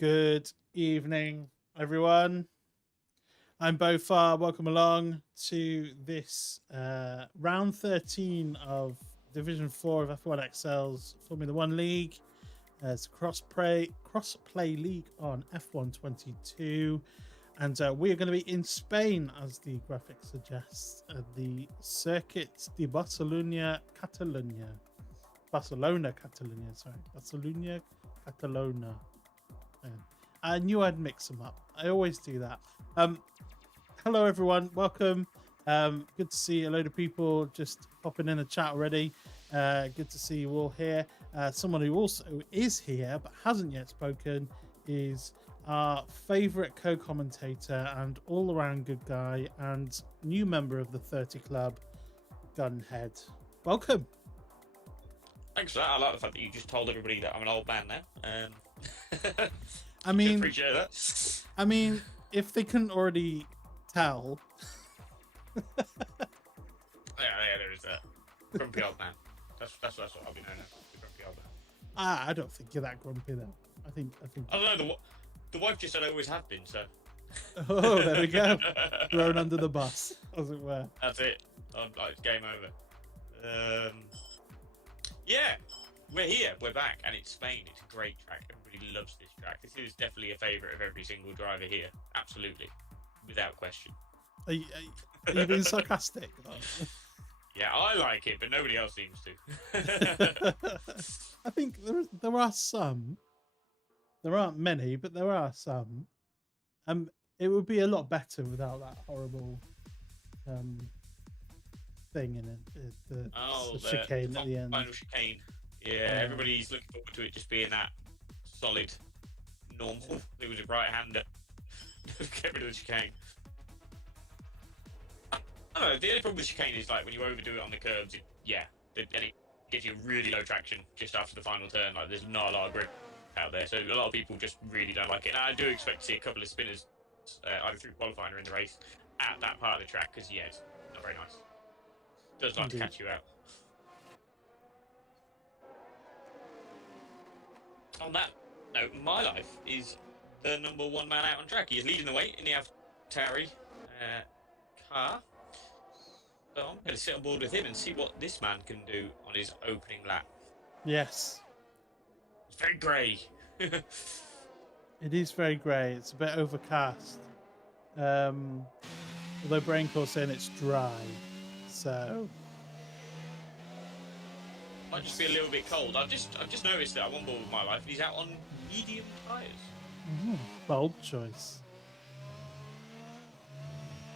Good evening, everyone. I'm Bofar. Welcome along to this round 13 of Division 4 of F1XL's Formula One League. It's a cross-play league on F122. And we are going to be in Spain, as the graphic suggests, at the Circuit de Barcelona-Catalunya. Barcelona-Catalunya, sorry. Barcelona-Catalunya. I knew I'd mix them up. I always do that. Hello, everyone. Welcome. Good to see a load of people just popping in the chat already. Good to see you all here. Someone who also is here but hasn't yet spoken is our favourite co-commentator and all-around good guy and new member of the 30 Club, Gunhead. Welcome. Thanks for that. I like the fact that you just told everybody that I'm an old man now. I mean, appreciate that. I mean, if they couldn't already tell. yeah, there is that grumpy old man. That's what I'll be known as. The grumpy old man. I don't think you're that grumpy though. I think. I don't know. The wife just said I always have been. So. Oh, there we go. Thrown under the bus, as it were. That's it. It's game over. Yeah, we're here. We're back, and it's Spain. It's a great track. Everybody loves this track. This is definitely a favourite of every single driver here. Absolutely, without question. Are you being sarcastic? Yeah, I like it, but nobody else seems to. I think there are some. There aren't many, but there are some. It would be a lot better without that horrible thing in it. The chicane at the end. Final chicane. Yeah, everybody's looking forward to it just being that solid, normal. It was a right-hander. Get rid of the chicane. I don't know, the only problem with chicane is like when you overdo it on the curbs, and it gives you really low traction just after the final turn. Like there's not a lot of grip out there, so a lot of people just really don't like it. And I do expect to see a couple of spinners either through qualifying or in the race at that part of the track because it's not very nice. It does like to catch you out. On that note, my life is the number one man out on track. He is leading the way in the AvTauri car. So I'm going to sit on board with him and see what this man can do on his opening lap. Yes. It's very grey. It is very grey. It's a bit overcast. Although Braincore's saying it's dry. So Might just be a little bit cold. I've just noticed that I'm on board with my life. He's out on medium tyres. Bold choice.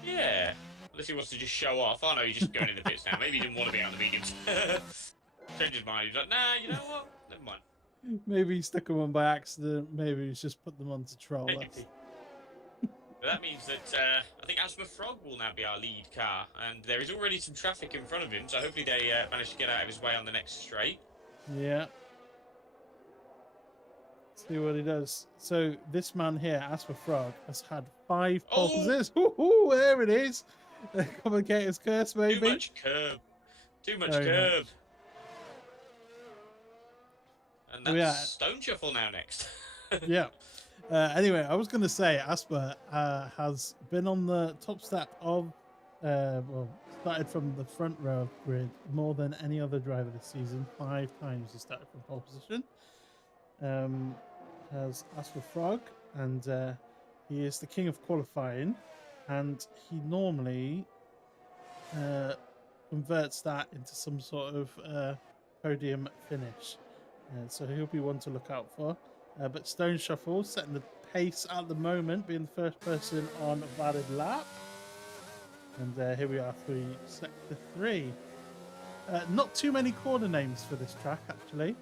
Yeah. Unless he wants to just show off. Oh no, he's just going in the pits now. Maybe he didn't want to be on the mediums. Changed his mind. He's like, nah, you know what? Never mind. Maybe he stuck them on by accident. Maybe he's just put them on to troll us. But that means that I think AsthmaFrog will now be our lead car, and there is already some traffic in front of him, so hopefully they manage to get out of his way on the next straight. Yeah. See what he does. So this man here, AsthmaFrog, has had 5 pole positions. Ooh, there it is. The commentator's curse, maybe. Too much curb. Too much curb. And that's Stone Shuffle now next. Yeah. Anyway, I was going to say Asthma has been on the top step of, started from the front row of grid more than any other driver this season. 5 times he started from pole position. Has AsthmaFrog, and he is the king of qualifying, and he normally converts that into some sort of podium finish. So he'll be one to look out for. But Stone Shuffle setting the pace at the moment, being the first person on a valid lap. And here we are through sector 3. Not too many corner names for this track, actually.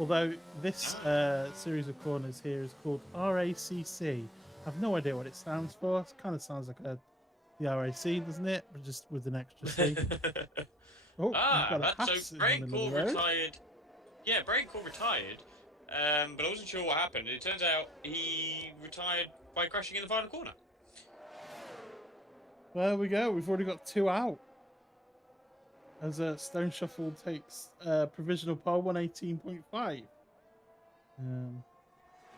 Although this series of corners here is called RACC. I have no idea what it stands for. It kind of sounds like the RAC, doesn't it? But just with an extra C. So Braincore retired. Yeah, Braincore retired. But I wasn't sure what happened. It turns out he retired by crashing in the final corner. There we go. We've already got 2 out. As Stone Shuffle takes provisional pole 118.5.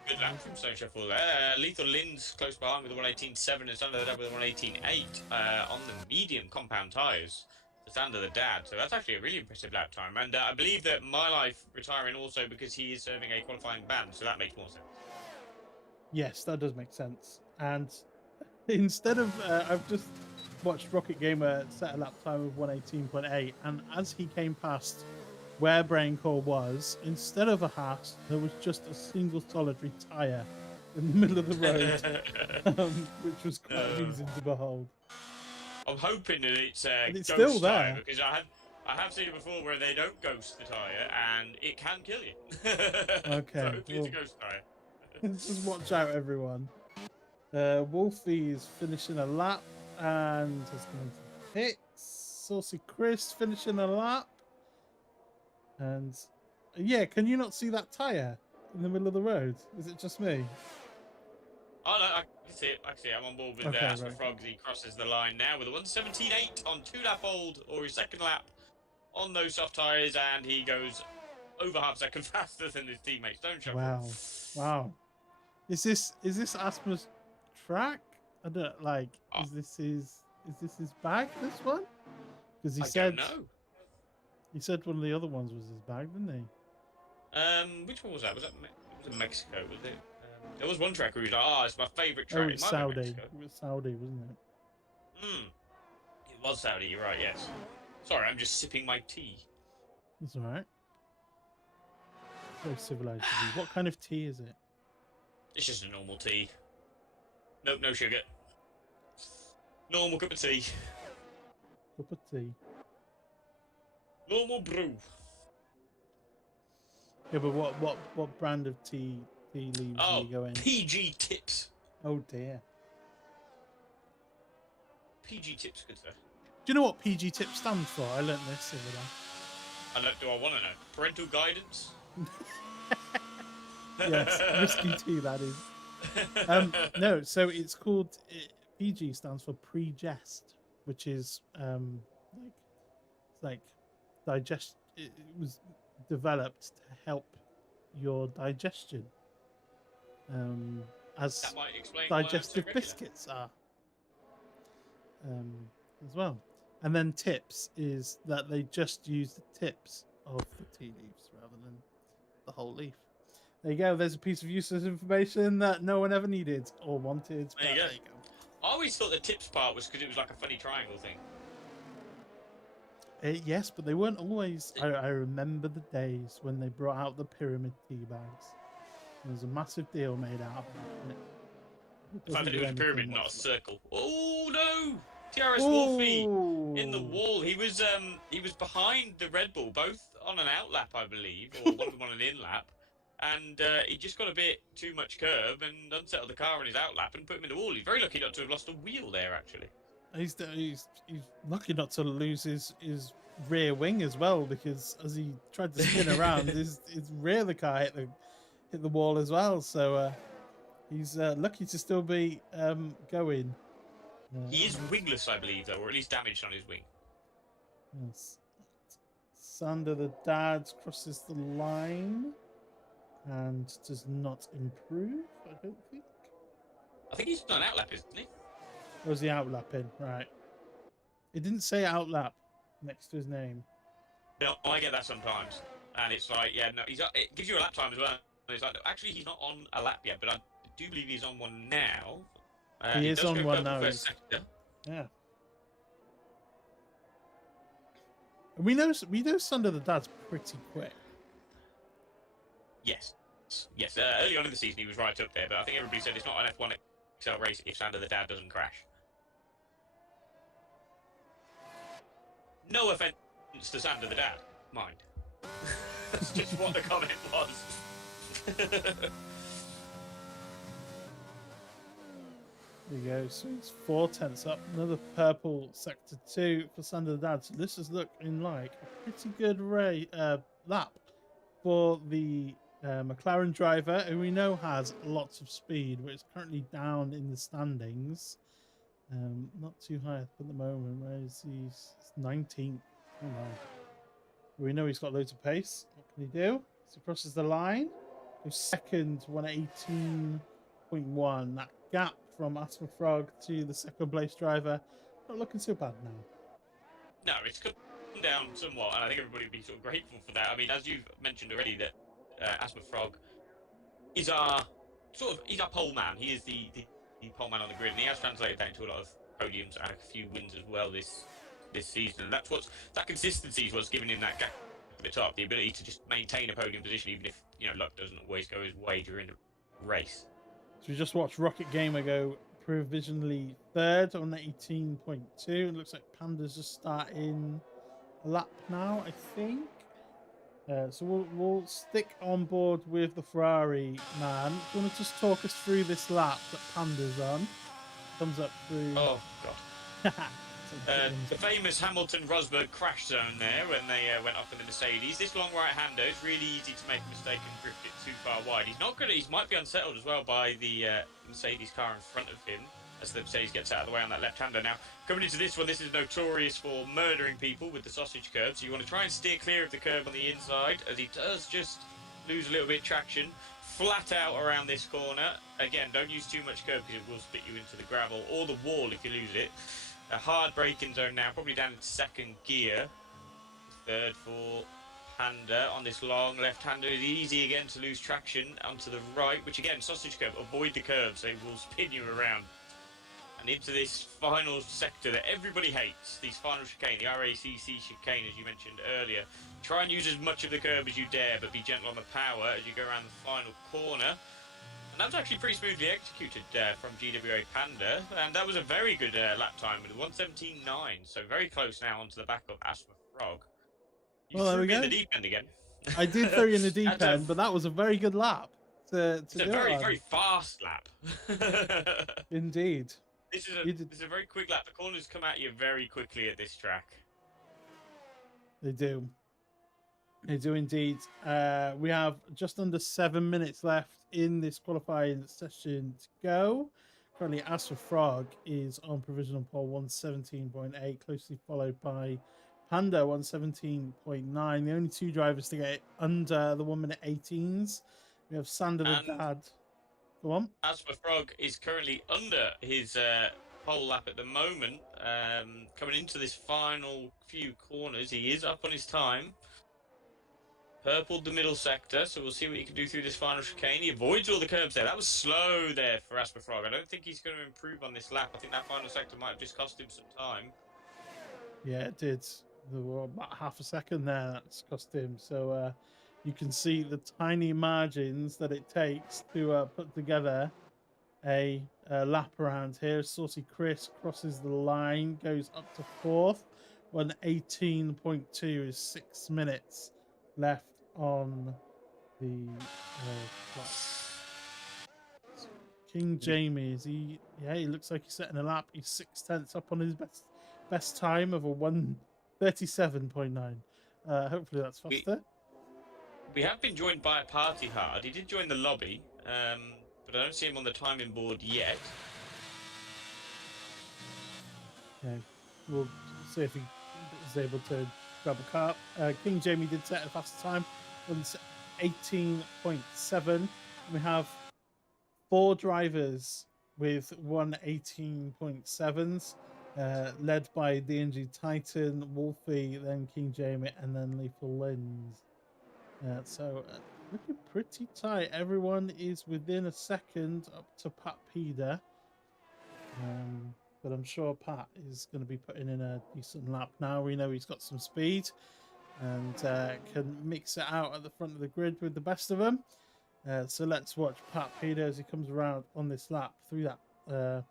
Good Good lap from Stone Shuffle there. Lethal Lynn's close behind with a 118.7 and Sander the Dad with a 118.8 on the medium compound tyres. So Sander the Dad. So that's actually a really impressive lap time. And I believe that My Life retiring also because he is serving a qualifying ban. So that makes more sense. Yes, that does make sense. And instead of, I've just watched Rocket Gamer set a lap time of 118.8, and as he came past where Brain Core was, instead of a Haas, there was just a single solitary tyre in the middle of the road, which was quite amusing to behold. I'm hoping that it's it's ghost still tyre there. because I have seen it before where they don't ghost the tyre and it can kill you. Okay, So hopefully it's a ghost tyre. Just watch out, everyone. Wolfie is finishing a lap and has gone into the pits. Saucy Chris finishing a lap. And yeah, can you not see that tyre in the middle of the road? Is it just me? Oh no, I can see it. I can see it. I'm on board with AsthmaFrog. He crosses the line now with a 117.8 on 2-lap old or his second lap on those soft tyres, and he goes over half a second faster than his teammate Stone Shuffle. Wow. Is this Asthma's track? I don't like. Is this his bag? This one? Because he said don't know. He said one of the other ones was his bag, didn't he? Which one was that? Was it Mexico? Was it? There was one track where he was like, "Oh, it's my favourite track." Oh, it was Saudi. It was Saudi, wasn't it? It was Saudi. You're right. Yes. Sorry, I'm just sipping my tea. That's all right. Very civilized. What kind of tea is it? It's just a normal tea. Nope, no sugar. Normal cup of tea. Cup of tea. Normal brew. Yeah, but what brand of tea leaves are you going? PG Tips. Oh dear. PG Tips, good stuff. Do you know what PG Tips stands for? I learnt this over there. Do I want to know? Parental guidance? Yes, whiskey tea, that is. No, so it's called PG stands for pre-jest, which is like digest. It was developed to help your digestion, as that might explain digestive biscuits are, as well. And then tips is that they just use the tips of the tea leaves rather than the whole leaf. There you go. There's a piece of useless information that no one ever needed or wanted. There you go. I always thought the tips part was because it was like a funny triangle thing. Yes, but they weren't always. I remember the days when they brought out the pyramid tea bags. There was a massive deal made out of it. The fact that it was a pyramid, not a circle. Oh no! TRS Wolfie in the wall. He was behind the Red Bull, both on an outlap, I believe, or one of them on an in-lap. And he just got a bit too much curb and unsettled the car on his outlap and put him in the wall. He's very lucky not to have lost a wheel there, actually. He's lucky not to lose his rear wing as well, because as he tried to spin around, his rear of the car hit the wall as well. So he's lucky to still be going. He is wingless, I believe, though, or at least damaged on his wing. Yes. Sander the Dad crosses the line and does not improve, I don't think. I think he's on outlap, isn't he? Or was he outlapping? Right. It didn't say outlap next to his name. No, I get that sometimes. And it's like, yeah, no, it gives you a lap time as well. And it's like, actually, he's not on a lap yet, but I do believe he's on one now. He is on one now. Yeah. We know Sander the Dad's pretty quick. Yes. Early on in the season, he was right up there, but I think everybody said it's not an F1XL race if Sander the Dad doesn't crash. No offense to Sander the Dad, mind. That's just what the comment was. There you go. So it's 4 tenths up. Another purple sector 2 for Sander the Dad. So this is looking like a pretty good lap for the McLaren driver, who we know has lots of speed, but is currently down in the standings. Not too high up at the moment. Where is he? He's 19th. Oh my. We know he's got loads of pace. What can he do? So he crosses the line. Who's second, 118.1. That gap from AsthmaFrog to the second place driver, not looking so bad now. No, it's come down somewhat, and I think everybody would be sort of grateful for that. I mean, as you've mentioned already, that AsthmaFrog is he's our pole man. He is the pole man on the grid, and he has translated that into a lot of podiums and a few wins as well this season. And that consistency is what's giving him that gap at the top, the ability to just maintain a podium position, even if luck doesn't always go his way during the race. So we just watched Rocket Gamer go provisionally third on 18.2. It looks like Panda's just starting a lap now, I think. So we'll stick on board with the Ferrari man. Do you want to just talk us through this lap that Panda's on? Thumbs up through. Oh god. The famous Hamilton-Rosberg crash zone there when they went off in the Mercedes. This long right-hander, it's really easy to make a mistake and drift it too far wide. He might be unsettled as well by the Mercedes car in front of him as the Mercedes gets out of the way on that left-hander. Now, coming into this one, this is notorious for murdering people with the sausage curve, so you want to try and steer clear of the curve on the inside, as he does just lose a little bit of traction. Flat out around this corner. Again, don't use too much curve because it will spit you into the gravel or the wall if you lose it. A hard braking zone now, probably down in second gear. Third for Panda on this long left-hander. It's easy again to lose traction onto the right, which again, sausage curve, avoid the curves, they will spin you around. And into this final sector that everybody hates, these final chicane, the RACC chicane, as you mentioned earlier. Try and use as much of the curve as you dare, but be gentle on the power as you go around the final corner. And that was actually pretty smoothly executed from GWA Panda, and that was a very good lap time with 1:17.9, so very close now onto the back of AsthmaFrog. You Well, there threw we me in go. the deep end again. I did throw you in the deep end, but that was a very good lap. It's a very, very fast lap. Indeed. This is a very quick lap. The corners come at you very quickly at this track. They do. They do indeed. We have just under 7 minutes left in this qualifying session to go. Currently, AsthmaFrog is on provisional pole 117.8, closely followed by Panda 117.9. The only two drivers to get under the 1 minute 18s. We have Sander the Dad. Go on. AsthmaFrog is currently under his pole lap at the moment. Coming into this final few corners, he is up on his time. Purpled the middle sector, so we'll see what he can do through this final chicane. He avoids all the curbs there. That was slow there for AsthmaFrog. I don't think he's going to improve on this lap. I think that final sector might have just cost him some time. Yeah, it did. There were about half a second there that's cost him. So you can see the tiny margins that it takes to put together a lap around here. Saucy Chris crosses the line, goes up to fourth. 1:18.2 is 6 minutes left on the clock. King Jamie, is he? Yeah, he looks like he's setting a lap. He's 6/10 up on his best time of a 1:37.9. Hopefully that's faster. We have been joined by a party hard. He did join the lobby, but I don't see him on the timing board yet. Okay, we'll see if he is able to grab a car. King Jamie did set a faster time, 1:18.7. We have 4 drivers with 1:18.7s, led by DNG Titan, Wolfie, then King Jamie, and then Lethal Lens. So looking pretty tight. Everyone is within a second up to Pat Peder. But I'm sure Pat is going to be putting in a decent lap now. We know he's got some speed and can mix it out at the front of the grid with the best of them. So let's watch Pat Peder as he comes around on this lap through that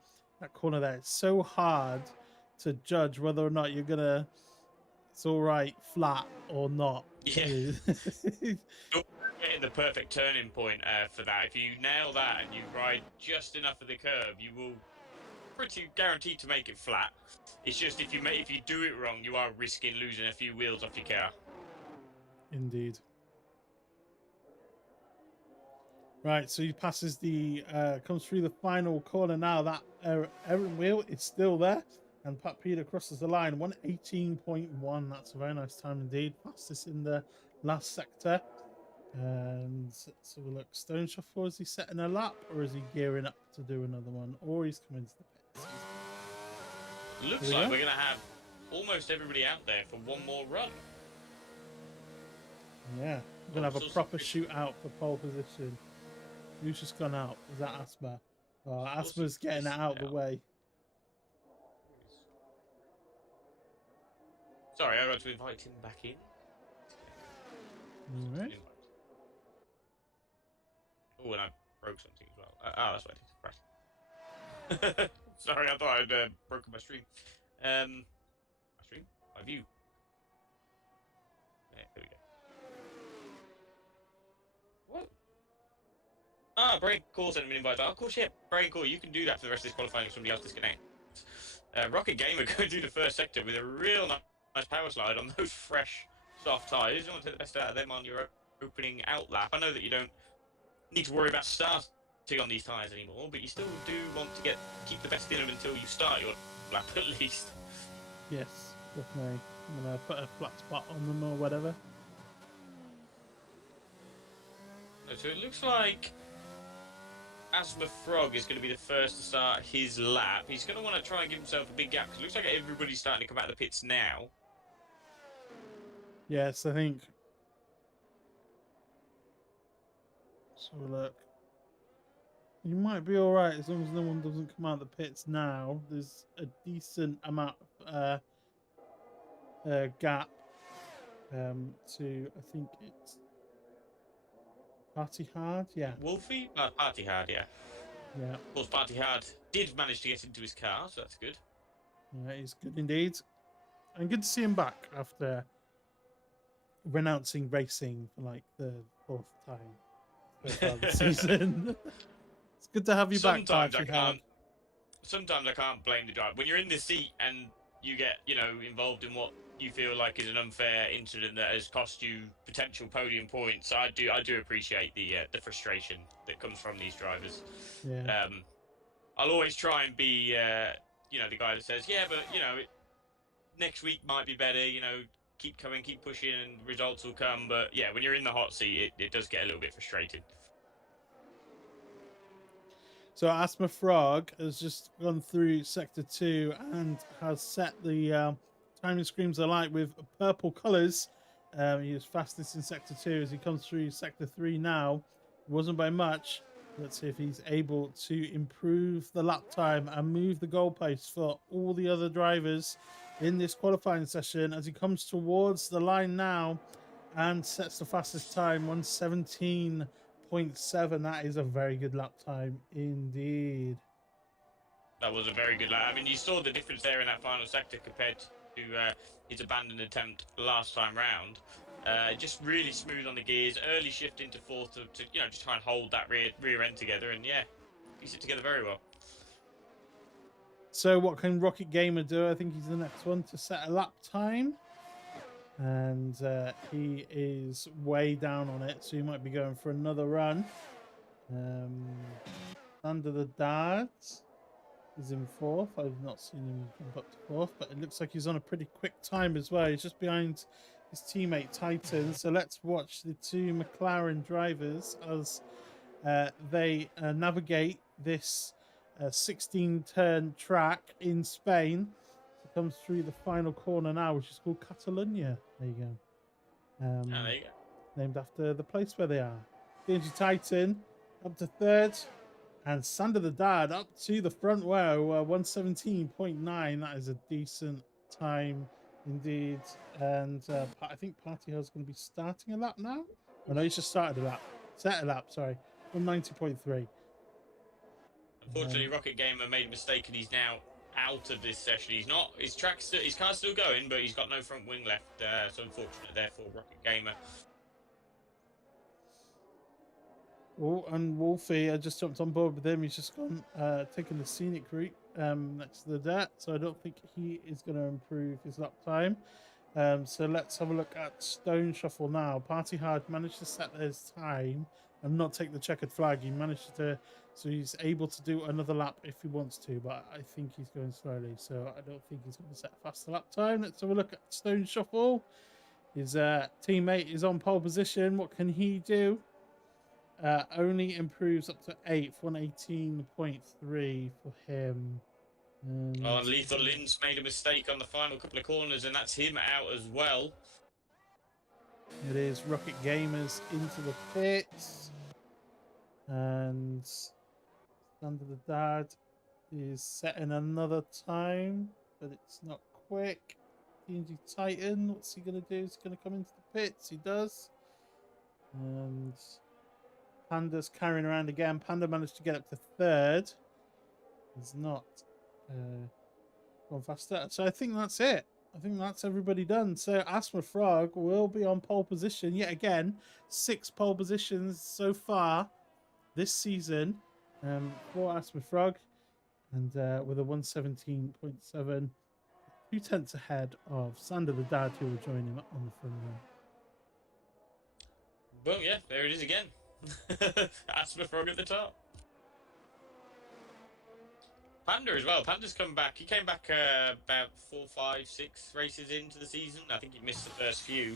corner there. It's so hard to judge whether or not you're going to... It's all right, flat or not. Yeah. You're getting the perfect turning point for that. If you nail that and you ride just enough of the curb, you will pretty guaranteed to make it flat. It's just if you do it wrong, you are risking losing a few wheels off your car. Indeed. Right, so he passes comes through the final corner now. That errant wheel is still there. And Pat Peder crosses the line, 1:18.1. That's a very nice time indeed. Fastest in the last sector. And let's have a look. Stone Shuffle, is he setting a lap or is he gearing up to do another one? Or he's coming to the pits? Looks like we're going to have almost everybody out there for one more run. Yeah, we're going to have a proper shootout for pole position. Who's just gone out? Is that Asthma? Oh, Asthma's getting it out of the way. Sorry, I got to invite him back in. All right. Oh, and I broke something as well. That's what I did. Right. Sorry, I thought I'd broken my stream. My stream? My view. Yeah, there we go. What? Ah, break call sent me an invite. Oh, cool shit. Break call. You can do that for the rest of this qualifying if somebody else disconnects. Rocket Gamer going through the first sector with a real nice power slide on those fresh, soft tyres. You want to take the best out of them on your opening out lap. I know that you don't need to worry about starting on these tyres anymore, but you still do want to keep the best in them until you start your lap at least. Yes, definitely. I'm gonna put a flat spot on them or whatever. So it looks like AsthmaFrog is going to be the first to start his lap. He's going to want to try and give himself a big gap because it looks like everybody's starting to come out of the pits now. Yes, I think. So look. You might be all right as long as no one doesn't come out of the pits now. There's a decent amount of gap to, I think it's Party Hard, yeah. Wolfie? Party Hard, yeah. Yeah. Of course, Party Hard did manage to get into his car, so that's good. Yeah, he's good indeed. And good to see him back after renouncing racing for like the 4th time so far this season. It's good to have you back, Party Hard. Sometimes I can't blame the driver. When you're in the seat and you get, involved in what you feel like is an unfair incident that has cost you potential podium points, I do appreciate the frustration that comes from these drivers. Yeah. I'll always try and be, the guy that says, yeah, but next week might be better. Keep coming, keep pushing, and results will come. But yeah, when you're in the hot seat, it does get a little bit frustrating. So AsthmaFrog has just gone through Sector 2 and has set the timing screens alight with purple colours. He is fastest in Sector 2 as he comes through Sector 3 now. It wasn't by much. Let's see if he's able to improve the lap time and move the goalposts for all the other drivers in this qualifying session as he comes towards the line now and sets the fastest time, 1:17.7. That is a very good lap time indeed. That was a very good lap. I mean, you saw the difference there in that final sector compared to his abandoned attempt last time round. Just really smooth on the gears, early shift into 4th to just try and hold that rear end together, and yeah, piece it together very well. So what can Rocket Gamer do? I think he's the next one to set a lap time. And he is way down on it, so he might be going for another run. Under the darts, he's in 4th. I've not seen him jump up to 4th, but it looks like he's on a pretty quick time as well. He's just behind his teammate Titan. So let's watch the two McLaren drivers as they navigate this 16-turn track in Spain. So comes through the final corner now, which is called Catalunya. There you go. There you go. Named after the place where they are. DNG Titan up to 3rd. And Sander the Dad up to the front row, 1:17.9. That is a decent time indeed. And I think Party Hard's going to be starting a lap now. Oh no, he's just started a lap. Set a lap, sorry. 1:90.3. Unfortunately, Rocket Gamer made a mistake and he's now out of this session. His car's still going, but he's got no front wing left. So unfortunate there for Rocket Gamer. Oh, and Wolfie, I just jumped on board with him. He's just gone taking the scenic route next to the dirt. So I don't think he is going to improve his lap time. So let's have a look at Stone Shuffle now. Party Hard managed to set his time and not take the checkered flag. He managed to, so he's able to do another lap if he wants to, but I think he's going slowly. So I don't think he's going to set a faster lap time. Let's have a look at Stone Shuffle. His teammate is on pole position. What can he do? Only improves up to 8th, 118.3 for him. Oh, And and Lethal Lin's made a mistake on the final couple of corners, and that's him out as well. it is Rocket Gamers into the pits. And Under the Dad is setting another time, but it's not quick. TNG Titan, what's he going to do? He's going to come into the pits. He does. And Panda's carrying around again. Panda managed to get up to 3rd. He's not gone faster. So I think that's it. I think that's everybody done. So AsthmaFrog will be on pole position yet again. 6 pole positions so far this season for AsthmaFrog. And with a 117.7, 2/10 ahead of Sander the Dad, who will join him on the front row. Well, yeah, there it is again. AsthmaFrog at the top. Panda as well. Panda's come back. He came back about 4, 5, 6 races into the season. I think he missed the first few.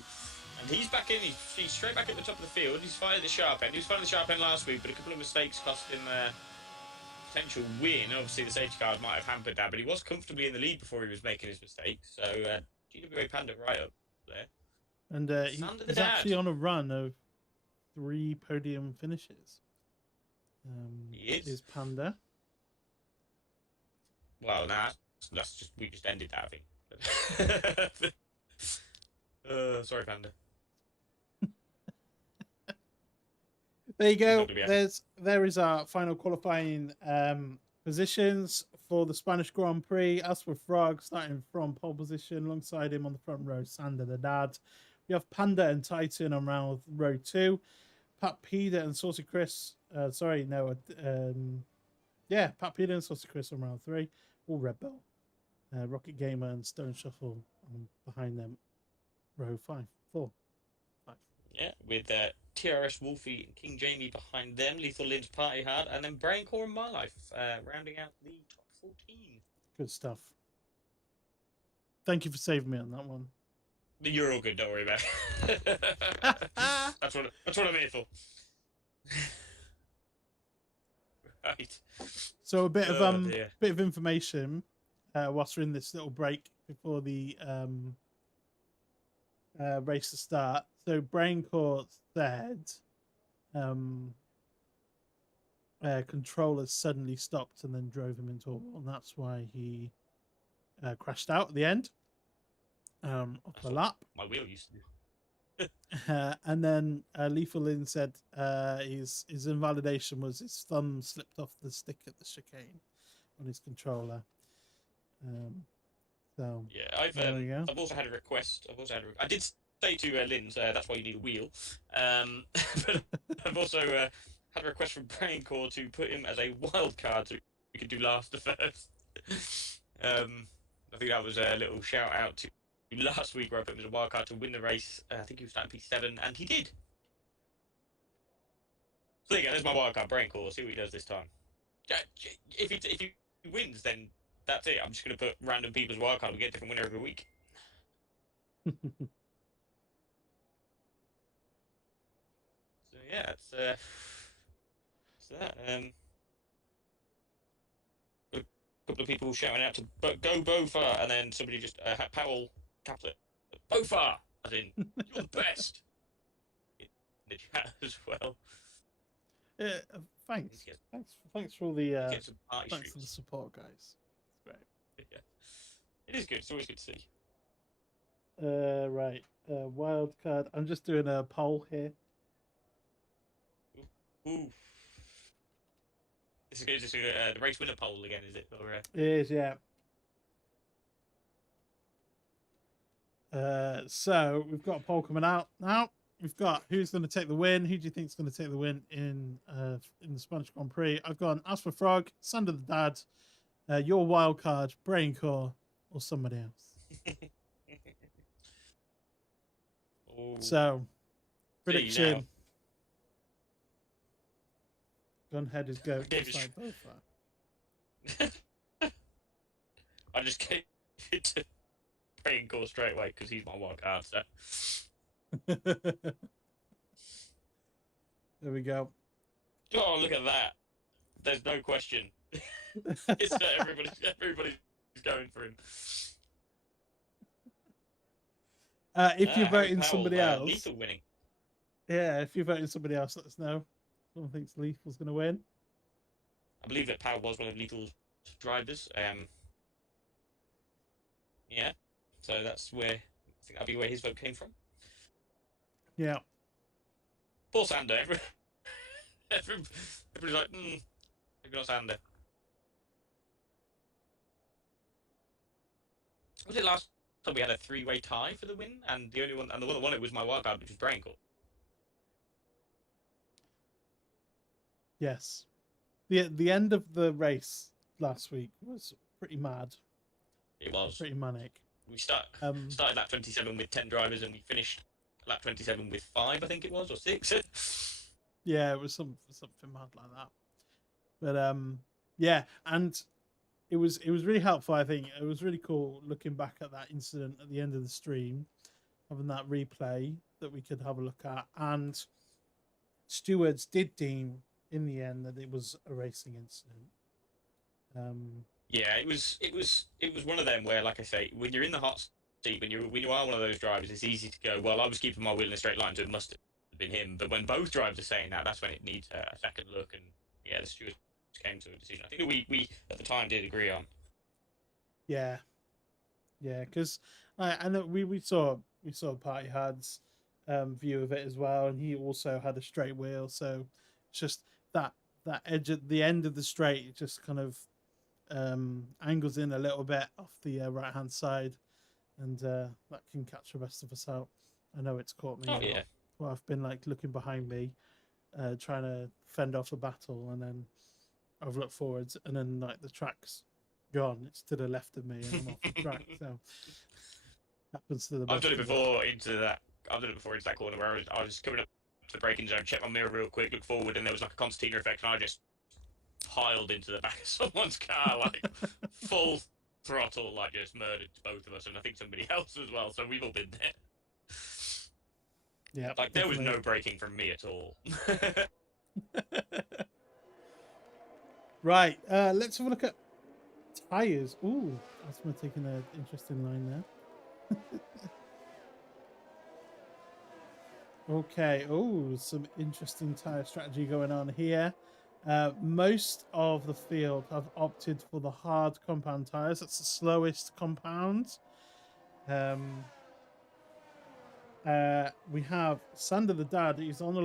And he's back in. He's straight back at the top of the field. He's fired at the sharp end. He was firing at the sharp end last week, but a couple of mistakes cost him potential win. Obviously, the safety cars might have hampered that, but he was comfortably in the lead before he was making his mistakes. So, GWA Panda right up there. And he's actually on a run of 3 podium finishes. He is Panda. Well, nah, we just ended that, I think. Sorry, Panda. There you go. There is our final qualifying positions for the Spanish Grand Prix. AsthmaFrog starting from pole position alongside him on the front row, Sander the Dad. We have Panda and Titan on row 2. Pat Peda and Saucy Chris. Pat Peda and Saucy Chris on round 3. All Red Bull. Rocket Gamer and Stone Shuffle behind them. Row 5. 4. 5. Yeah, with TRS Wolfie and King Jamie behind them. Lethal Lin's Party Hard. And then Braincore and My Life rounding out the top 14. Good stuff. Thank you for saving me on that one. You're all good, don't worry about it. That's what I'm here for. Right. So a bit of information whilst we're in this little break before the race to start. So Braincore said controllers suddenly stopped and then drove him into a wall, and that's why he crashed out at the end of the lap. My wheel used to do. And then Lethal Lynn said his invalidation was his thumb slipped off the stick at the chicane on his controller. So yeah, I've also had a request. I did say to Lynn's, that's why you need a wheel. But I've also had a request from Braincore to put him as a wild card so we could do last to first. I think that was a little shout out to last week where I put him as a wild card to win the race. I think he was starting P7, and he did. So there you go, there's my wild card, Braincore. See what he does this time. If he wins, then that's it. I'm just going to put random people's wild card. We get a different winner every week. So yeah, it's that. A couple of people shouting out to go Bofa, and then somebody just Powell Caplet Bofa, as in you're the best. In the chat as well. Yeah, thanks for all the thanks for the support, guys. It's great. Yeah. It is good. It's always good to see. Right. Wild card. I'm just doing a poll here. Ooh. Is this the race winner poll again, is it? Or, It is, yeah. So we've got a poll coming out now. We've got who's going to take the win. Who do you think is going to take the win in the Spanish Grand Prix? I've gone AsthmaFrog, Sander the Dad, your wild card, Braincore, or somebody else. So, prediction. Gunhead is go. I just gave it to Braincore straight away because he's my wild card. So There we go. Oh, look at that. There's no question. It's everybody's going for him. If you're Harry voting Powell, somebody else, lethal winning. yeah, if you're voting somebody else, let us know. Someone thinks Lethal's going to win. I believe that Powell was one of Lethal's drivers. Yeah, so that's where I think that'll be where his vote came from. Yeah. Poor Sander. Everybody's like, maybe not Sander. Was it last time we had a three-way tie for the win, and the only one that won it was my wildcard, which was Braincourt. Yes. The end of the race last week was pretty mad. It was pretty manic. We started lap 27 with 10 drivers, and we finished lap 27 with 5, I think it was, or 6. Yeah, it was something mad like that. But yeah, and it was really helpful. I think it was really cool looking back at that incident at the end of the stream, having that replay that we could have a look at, and stewards did deem in the end that it was a racing incident. Yeah, it was one of them where, like I say, when you're in the hot seat, when you are one of those drivers, it's easy to go, well, I was keeping my wheel in a straight line, so it must have been him. But when both drivers are saying that, that's when it needs a second look, and yeah, the stewards came to a decision. I think that we at the time did agree on. Yeah, because I know we saw Party Had's view of it as well, and he also had a straight wheel, so it's just that edge at the end of the straight, it just kind of angles in a little bit off the right hand side, and that can catch the rest of us out. I know it's caught me. Oh yeah. Well, I've been like looking behind me, trying to fend off a battle, and then I've looked forwards, and then like the track's gone. It's to the left of me, and I'm off the track. So happens to the best. I've done it before into that. I've done it before into that corner where I was coming up to the braking zone, check my mirror real quick, look forward, and there was like a concertina effect, and I just piled into the back of someone's car, like full throttle, like just murdered both of us, and I think somebody else as well. So we've all been there. Yeah, like there was no braking from me at all. Right, let's have a look at tires. Ooh, that's taking an interesting line there. Okay. Oh, some interesting tire strategy going on here. Most of the field have opted for the hard compound tires. That's the slowest compound. We have Sander the Dad. He's on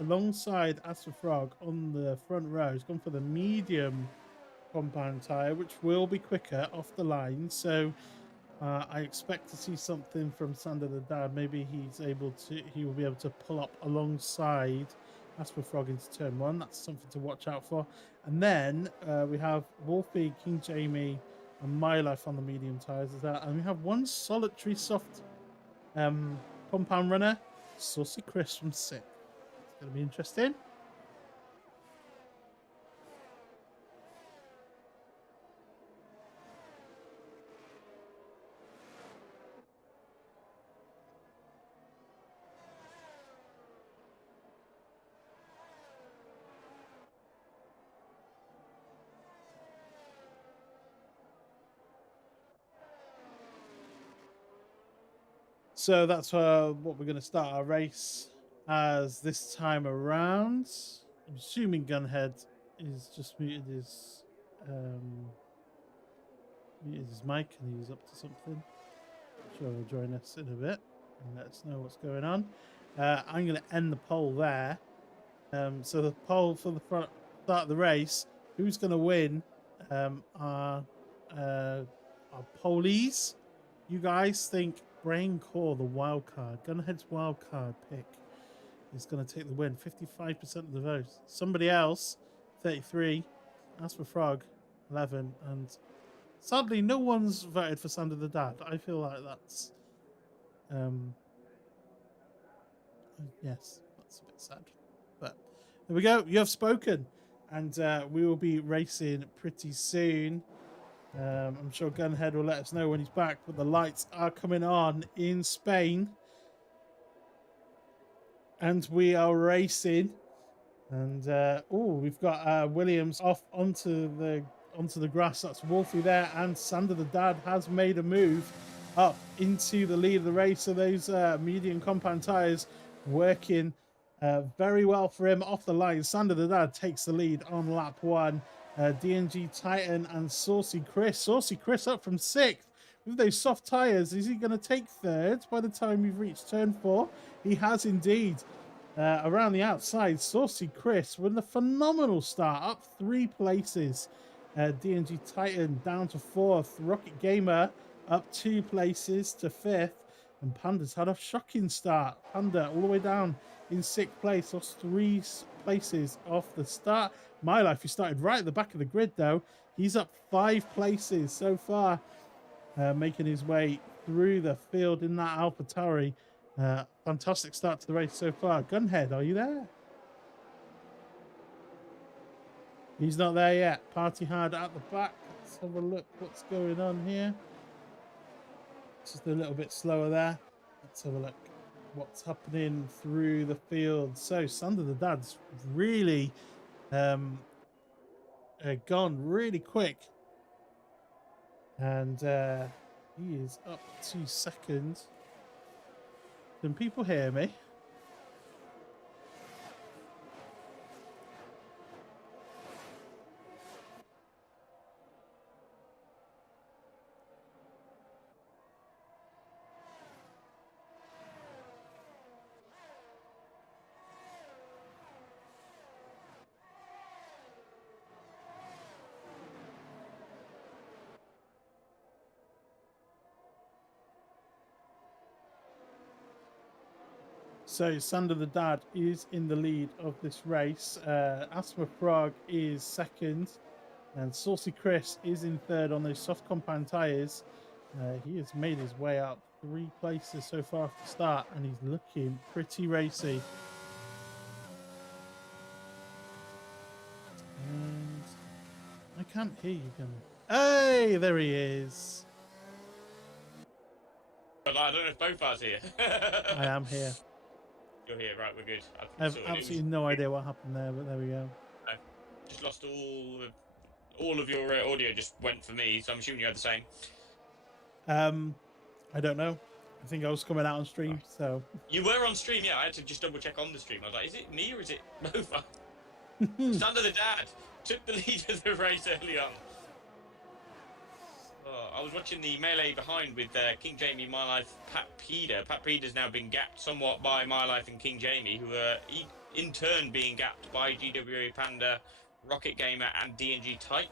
alongside AsthmaFrog on the front row. He's gone for the medium compound tire, which will be quicker off the line. So I expect to see something from Sander the Dad. Maybe he will be able to pull up alongside AsthmaFrog into turn 1. That's something to watch out for. And then we have Wolfie, King Jamie, and My Life on the medium tires. And we have one solitary soft compound runner, Saucy Chris from Sip. It's going to be interesting. So that's what we're going to start our race as this time around. I'm assuming Gunhead is just muted his mic and he's up to something. I'm sure he'll join us in a bit and let us know what's going on. I'm going to end the poll there. So the poll for the start of the race, who's going to win our polies. You guys think Brain Core, the wild card, Gunhead's wild card pick, is going to take the win? 55% of the votes. Somebody else, 33. AsthmaFrog, 11. And sadly, no one's voted for Sander the Dad. I feel like that's... yes, that's a bit sad. But there we go. You have spoken. And we will be racing pretty soon. I'm sure Gunhead will let us know when he's back, but the lights are coming on in Spain. And we are racing. And we've got Williams off onto the grass. That's Wolfie there, and Sander the Dad has made a move up into the lead of the race. So those medium compound tires working very well for him off the line. Sander the Dad takes the lead on lap 1. DNG Titan and Saucy Chris. Saucy Chris up from 6th with those soft tires. Is he going to take 3rd by the time we've reached turn 4? He has indeed. Around the outside, Saucy Chris with a phenomenal start, up 3 places. DNG Titan down to 4th. Rocket Gamer up 2 places to 5th. And Panda's had a shocking start. Panda all the way down in 6th place. Lost 3 places off the start. My Life, who started right at the back of the grid, though, he's up 5 places so far, making his way through the field in that AlphaTauri. Fantastic start to the race so far. Gunhead, are you there? He's not there yet. Party Hard at the back. Let's have a look what's going on here. Just a little bit slower there. Let's have a look what's happening through the field. So Sander the Dad's really gone really quick. And he is up to 2nd. Can people hear me? So Sander the Dad is in the lead of this race. AsthmaFrog is 2nd, and Saucy Chris is in 3rd on those soft compound tires. He has made his way up 3 places so far off the start, and he's looking pretty racy. And I can't hear you, Gunnar. Hey, there he is. But I don't know if both are here. I am here. You're here, right? We're good. I have absolutely no idea what happened there, but there we go. Just lost all of your audio. Just went for me, so I'm assuming you had the same. I don't know. I think I was coming out on stream, so. You were on stream, yeah. I had to just double check on the stream. I was like, is it me or is it Nova? Sander the Dad took the lead of the race early on. I was watching the melee behind with King Jamie, My Life, Pat Peder. Pat Peder's now been gapped somewhat by My Life and King Jamie, who are in turn being gapped by GWA Panda, Rocket Gamer, and DNG Titan.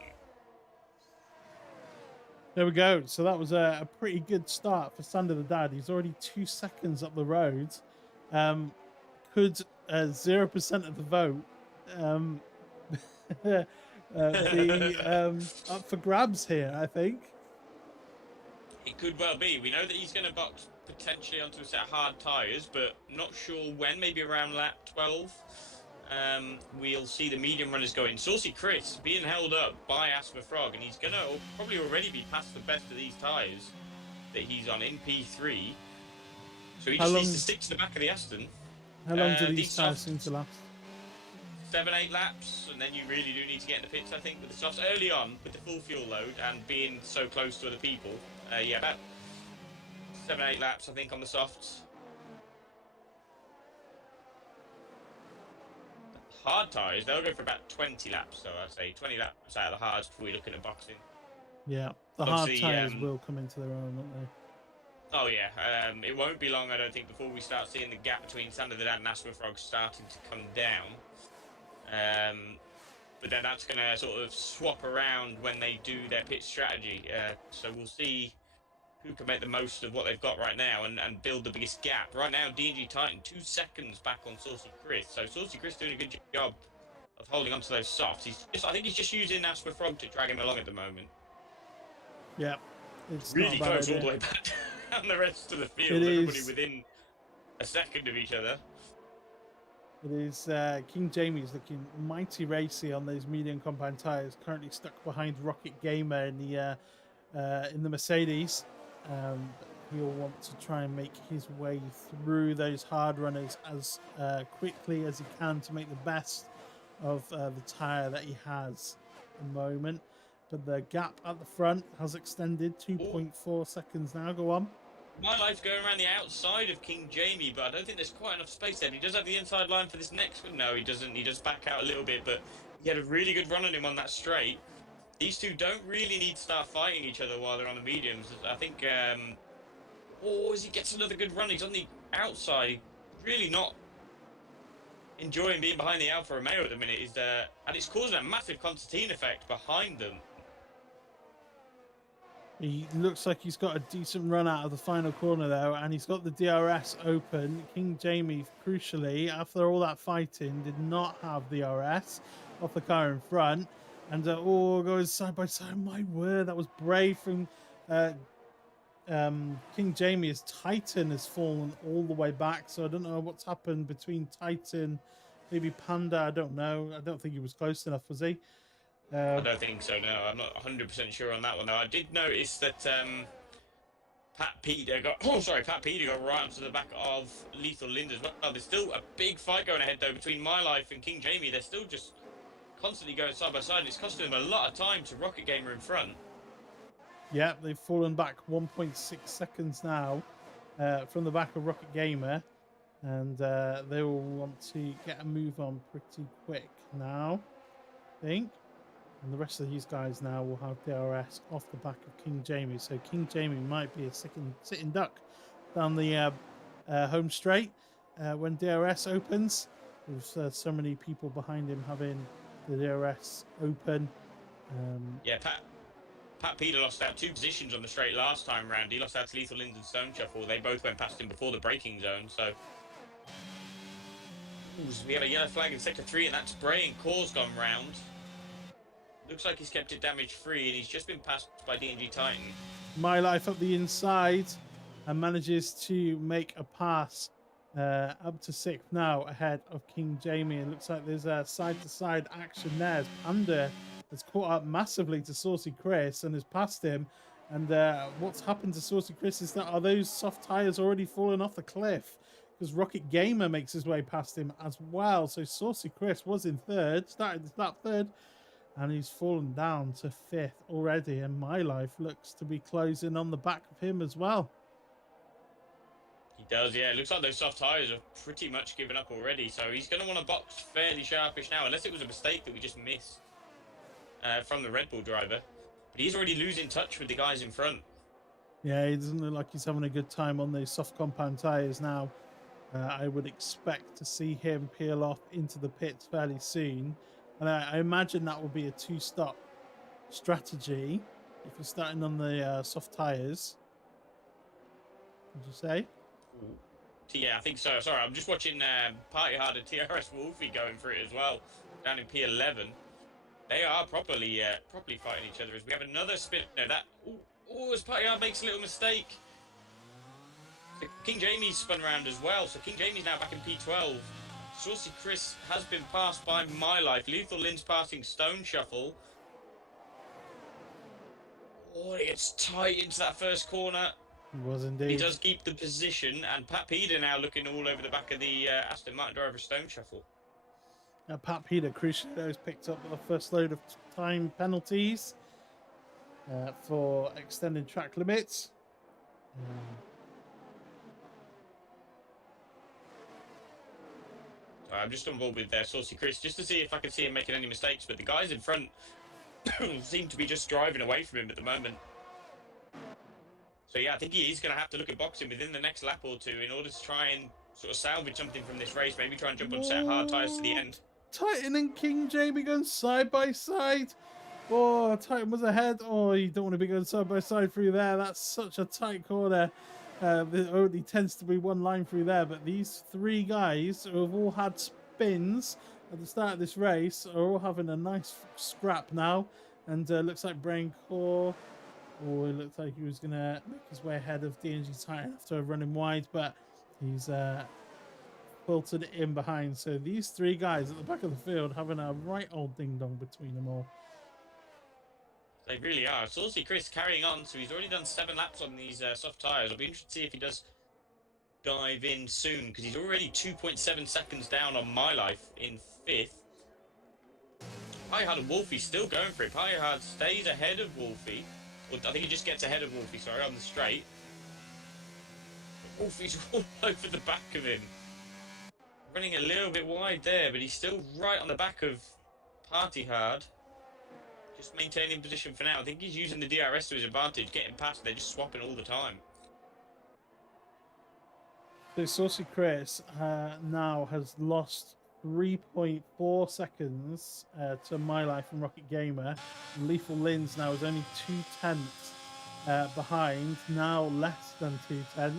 There we go. So that was a pretty good start for Sander the Dad. He's already 2 seconds up the road. Could 0% of the vote be up for grabs here, I think. It could well be. We know that he's going to box potentially onto a set of hard tyres, but not sure when. Maybe around lap 12. We'll see the medium runners go in. Saucy Chris being held up by AsthmaFrog, and he's going to probably already be past the best of these tyres that he's on in P3. So he just needs to stick to the back of the Aston. How long do these tyres seem to last? 7-8 laps, and then you really do need to get in the pits, I think, with the softs early on with the full fuel load and being so close to other people. Yeah, about 7-8 laps, I think, on the softs. Hard tyres, they'll go for about 20 laps, so I'd say 20 laps out of the hards before you're looking at boxing. Yeah, the hard tyres will come into their own, won't they? Oh yeah, it won't be long, I don't think, before we start seeing the gap between Sander the Dad and AsthmaFrog starting to come down. But then that's going to sort of swap around when they do their pit strategy. So we'll see who can make the most of what they've got right now and build the biggest gap. Right now, DNG Titan 2 seconds back on Saucy Chris. So Saucy Chris doing a good job of holding onto those softs. I think he's just using AsthmaFrog to drag him along at the moment. Yeah, it's really close all the way back down the rest of the field. Everybody within a second of each other. It is King Jamie's looking mighty racy on those medium compound tyres. Currently stuck behind Rocket Gamer in the Mercedes. he'll want to try and make his way through those hard runners as quickly as he can to make the best of the tyre that he has at the moment. But the gap at the front has extended 2.4 seconds now. Go on. My Life's going around the outside of King Jamie, but I don't think there's quite enough space there. He does have the inside line for this next one. No, he doesn't. He does back out a little bit, but he had a really good run on him on that straight. These two don't really need to start fighting each other while they're on the mediums. I think, as he gets another good run, he's on the outside. Really not enjoying being behind the Alfa Romeo at the minute. And it's causing a massive concertina effect behind them. He looks like he's got a decent run out of the final corner there, and he's got the DRS open. King Jamie, crucially, after all that fighting, did not have DRS off the car in front. And goes side by side. My word, that was brave from King Jamie. As Titan has fallen all the way back, so I don't know what's happened between Titan, maybe Panda. I don't know. I don't think he was close enough, was he? I don't think so, no. I'm not 100% sure on that one, though. I did notice that Pat Peter got right onto the back of Lethal Lind as well. There's still a big fight going ahead, though, between My Life and King Jamie. They're still just constantly going side by side, and it's costing them a lot of time to Rocket Gamer in front. Yeah, they've fallen back 1.6 seconds now from the back of Rocket Gamer, and they will want to get a move on pretty quick now, I think. And the rest of these guys now will have DRS off the back of King Jamie. So King Jamie might be a sitting duck down the home straight when DRS opens. There's so many people behind him having the DRS open. Yeah, Pat Peter lost out 2 positions on the straight last time round. He lost out to Lethal Lind and Stone Shuffle. They both went past him before the braking zone. So we have a yellow flag in sector 3, and that's Bray and Core's gone round. Looks like he's kept it damage free, and he's just been passed by DNG Titan. My Life up the inside and manages to make a pass up to 6th now ahead of King Jamie. It looks like there's a side-to-side action there as Panda has caught up massively to Saucy Chris and has passed him. And what's happened to Saucy Chris is that are those soft tyres already falling off the cliff? Because Rocket Gamer makes his way past him as well. So Saucy Chris was in 3rd, started his lap 3rd. And he's fallen down to 5th already. And My Life looks to be closing on the back of him as well. He does, yeah. It looks like those soft tyres have pretty much given up already. So he's going to want to box fairly sharpish now. Unless it was a mistake that we just missed from the Red Bull driver. But he's already losing touch with the guys in front. Yeah, he doesn't look like he's having a good time on those soft compound tyres now. I would expect to see him peel off into the pits fairly soon. And I imagine that will be a 2-stop strategy if you're starting on the soft tyres. Would you say? Yeah, I think so. Sorry, I'm just watching Party Hard and TRS Wolfie going for it as well, down in P11. They are properly fighting each other as we have another spin. No, that... as Party Hard makes a little mistake. So King Jamie's spun around as well, so King Jamie's now back in P12. Saucy Chris has been passed by My Life. Lethal Lind's passing Stone Shuffle. Oh, it's tight into that first corner. He was indeed. He does keep the position, and Pat Peter now looking all over the back of the Aston Martin driver Stone Shuffle. Now, Pat Peter, crucially, has picked up the first load of time penalties for extended track limits. I'm just on board with Saucy Chris just to see if I can see him making any mistakes, but the guys in front seem to be just driving away from him at the moment. So yeah, I think he is going to have to look at boxing within the next lap or 2 in order to try and sort of salvage something from this race, maybe try and jump on set hard tyres to the end. Titan and King Jamie going side by side. Oh, Titan was ahead. Oh, you don't want to be going side by side through there. That's such a tight corner. There only tends to be one line through there, but these 3 guys who have all had spins at the start of this race are all having a nice scrap now. And looks like Brain Core, it looks like he was going to make his way ahead of DNG Titan after running wide, but he's filtered in behind. So these 3 guys at the back of the field having a right old ding dong between them all. They really are. Saucy Chris carrying on, so he's already done 7 laps on these soft tyres. I'll be interested to see if he does dive in soon, because he's already 2.7 seconds down on My Life in 5th. Piehard and Wolfie still going for it. Piehard stays ahead of Wolfie. Or I think he just gets ahead of Wolfie, sorry, on the straight. But Wolfie's all over the back of him. Running a little bit wide there, but he's still right on the back of Party Hard. Just maintaining position for now. I think he's using the DRS to his advantage, getting past. They're just swapping all the time. So Saucy Chris now has lost 3.4 seconds to My Life and Rocket Gamer. Lethal Lins now is only 0.2 behind, now less than 0.2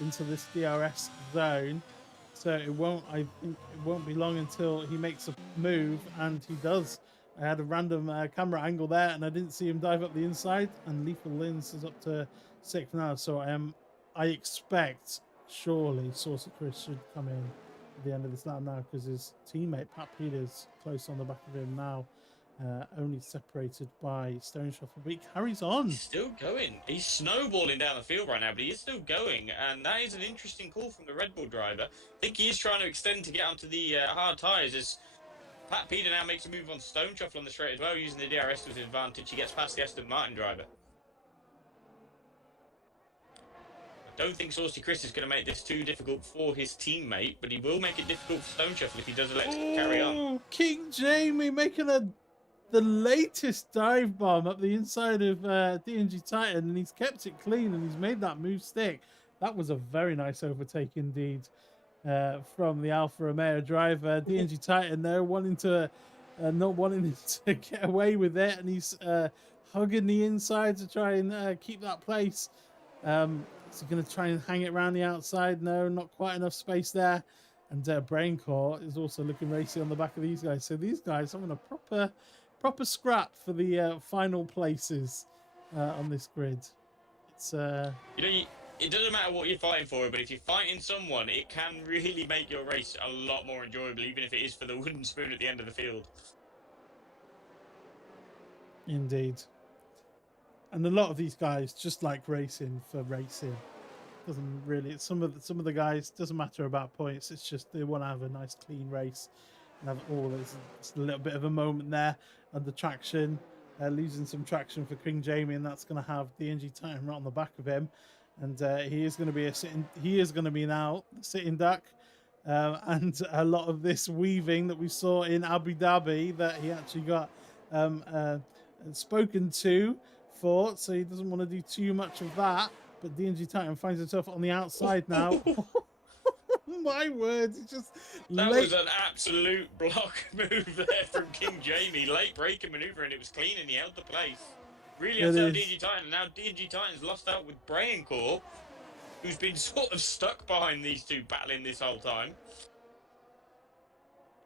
into this DRS zone. So I think it won't be long until he makes a move, and he does. I had a random camera angle there, and I didn't see him dive up the inside. And Lethal Lins is up to 6th now, so I expect surely Saucy Chris should come in at the end of this lap now, because his teammate Pat Peters close on the back of him now. Only separated by Stone Shuffle, but he carries on. He's still going. He's snowballing down the field right now, but he is still going, and that is an interesting call from the Red Bull driver. I think he is trying to extend to get onto the hard tyres, as Pat Peter now makes a move on Stone Shuffle on the straight as well, using the DRS to his advantage. He gets past the Aston Martin driver. I don't think Saucy Chris is going to make this too difficult for his teammate, but he will make it difficult for Stone Shuffle if he does elect to carry on. King Jamie making the latest dive bomb up the inside of DNG Titan, and he's kept it clean, and he's made that move stick. That was a very nice overtake indeed from the Alfa Romeo driver. DNG Titan there not wanting to get away with it, and he's hugging the inside to try and keep that place. Is he going to try and hang it around the outside? No, not quite enough space there. And Braincore is also looking racy on the back of these guys. So these guys having a proper scrap for the final places on this grid. It's it doesn't matter what you're fighting for, but if you're fighting someone, it can really make your race a lot more enjoyable, even if it is for the wooden spoon at the end of the field. Indeed. And a lot of these guys just like racing for racing. Doesn't really. Some of the guys, doesn't matter about points. It's just they want to have a nice clean race and have there's a little bit of a moment there under traction, losing some traction for King Jamie, and that's going to have the DNG Titan right on the back of him, and he is going to be now the sitting duck, and a lot of this weaving that we saw in Abu Dhabi that he actually got spoken to for, so he doesn't want to do too much of that. But DNG Titan finds himself on the outside now. My words, it's just that was an absolute block move there from King Jamie. Late braking maneuver, and it was clean, and he held the place. Really upset DNG Titan. Now DNG Titan's lost out with Braincore, who's been sort of stuck behind these two battling this whole time.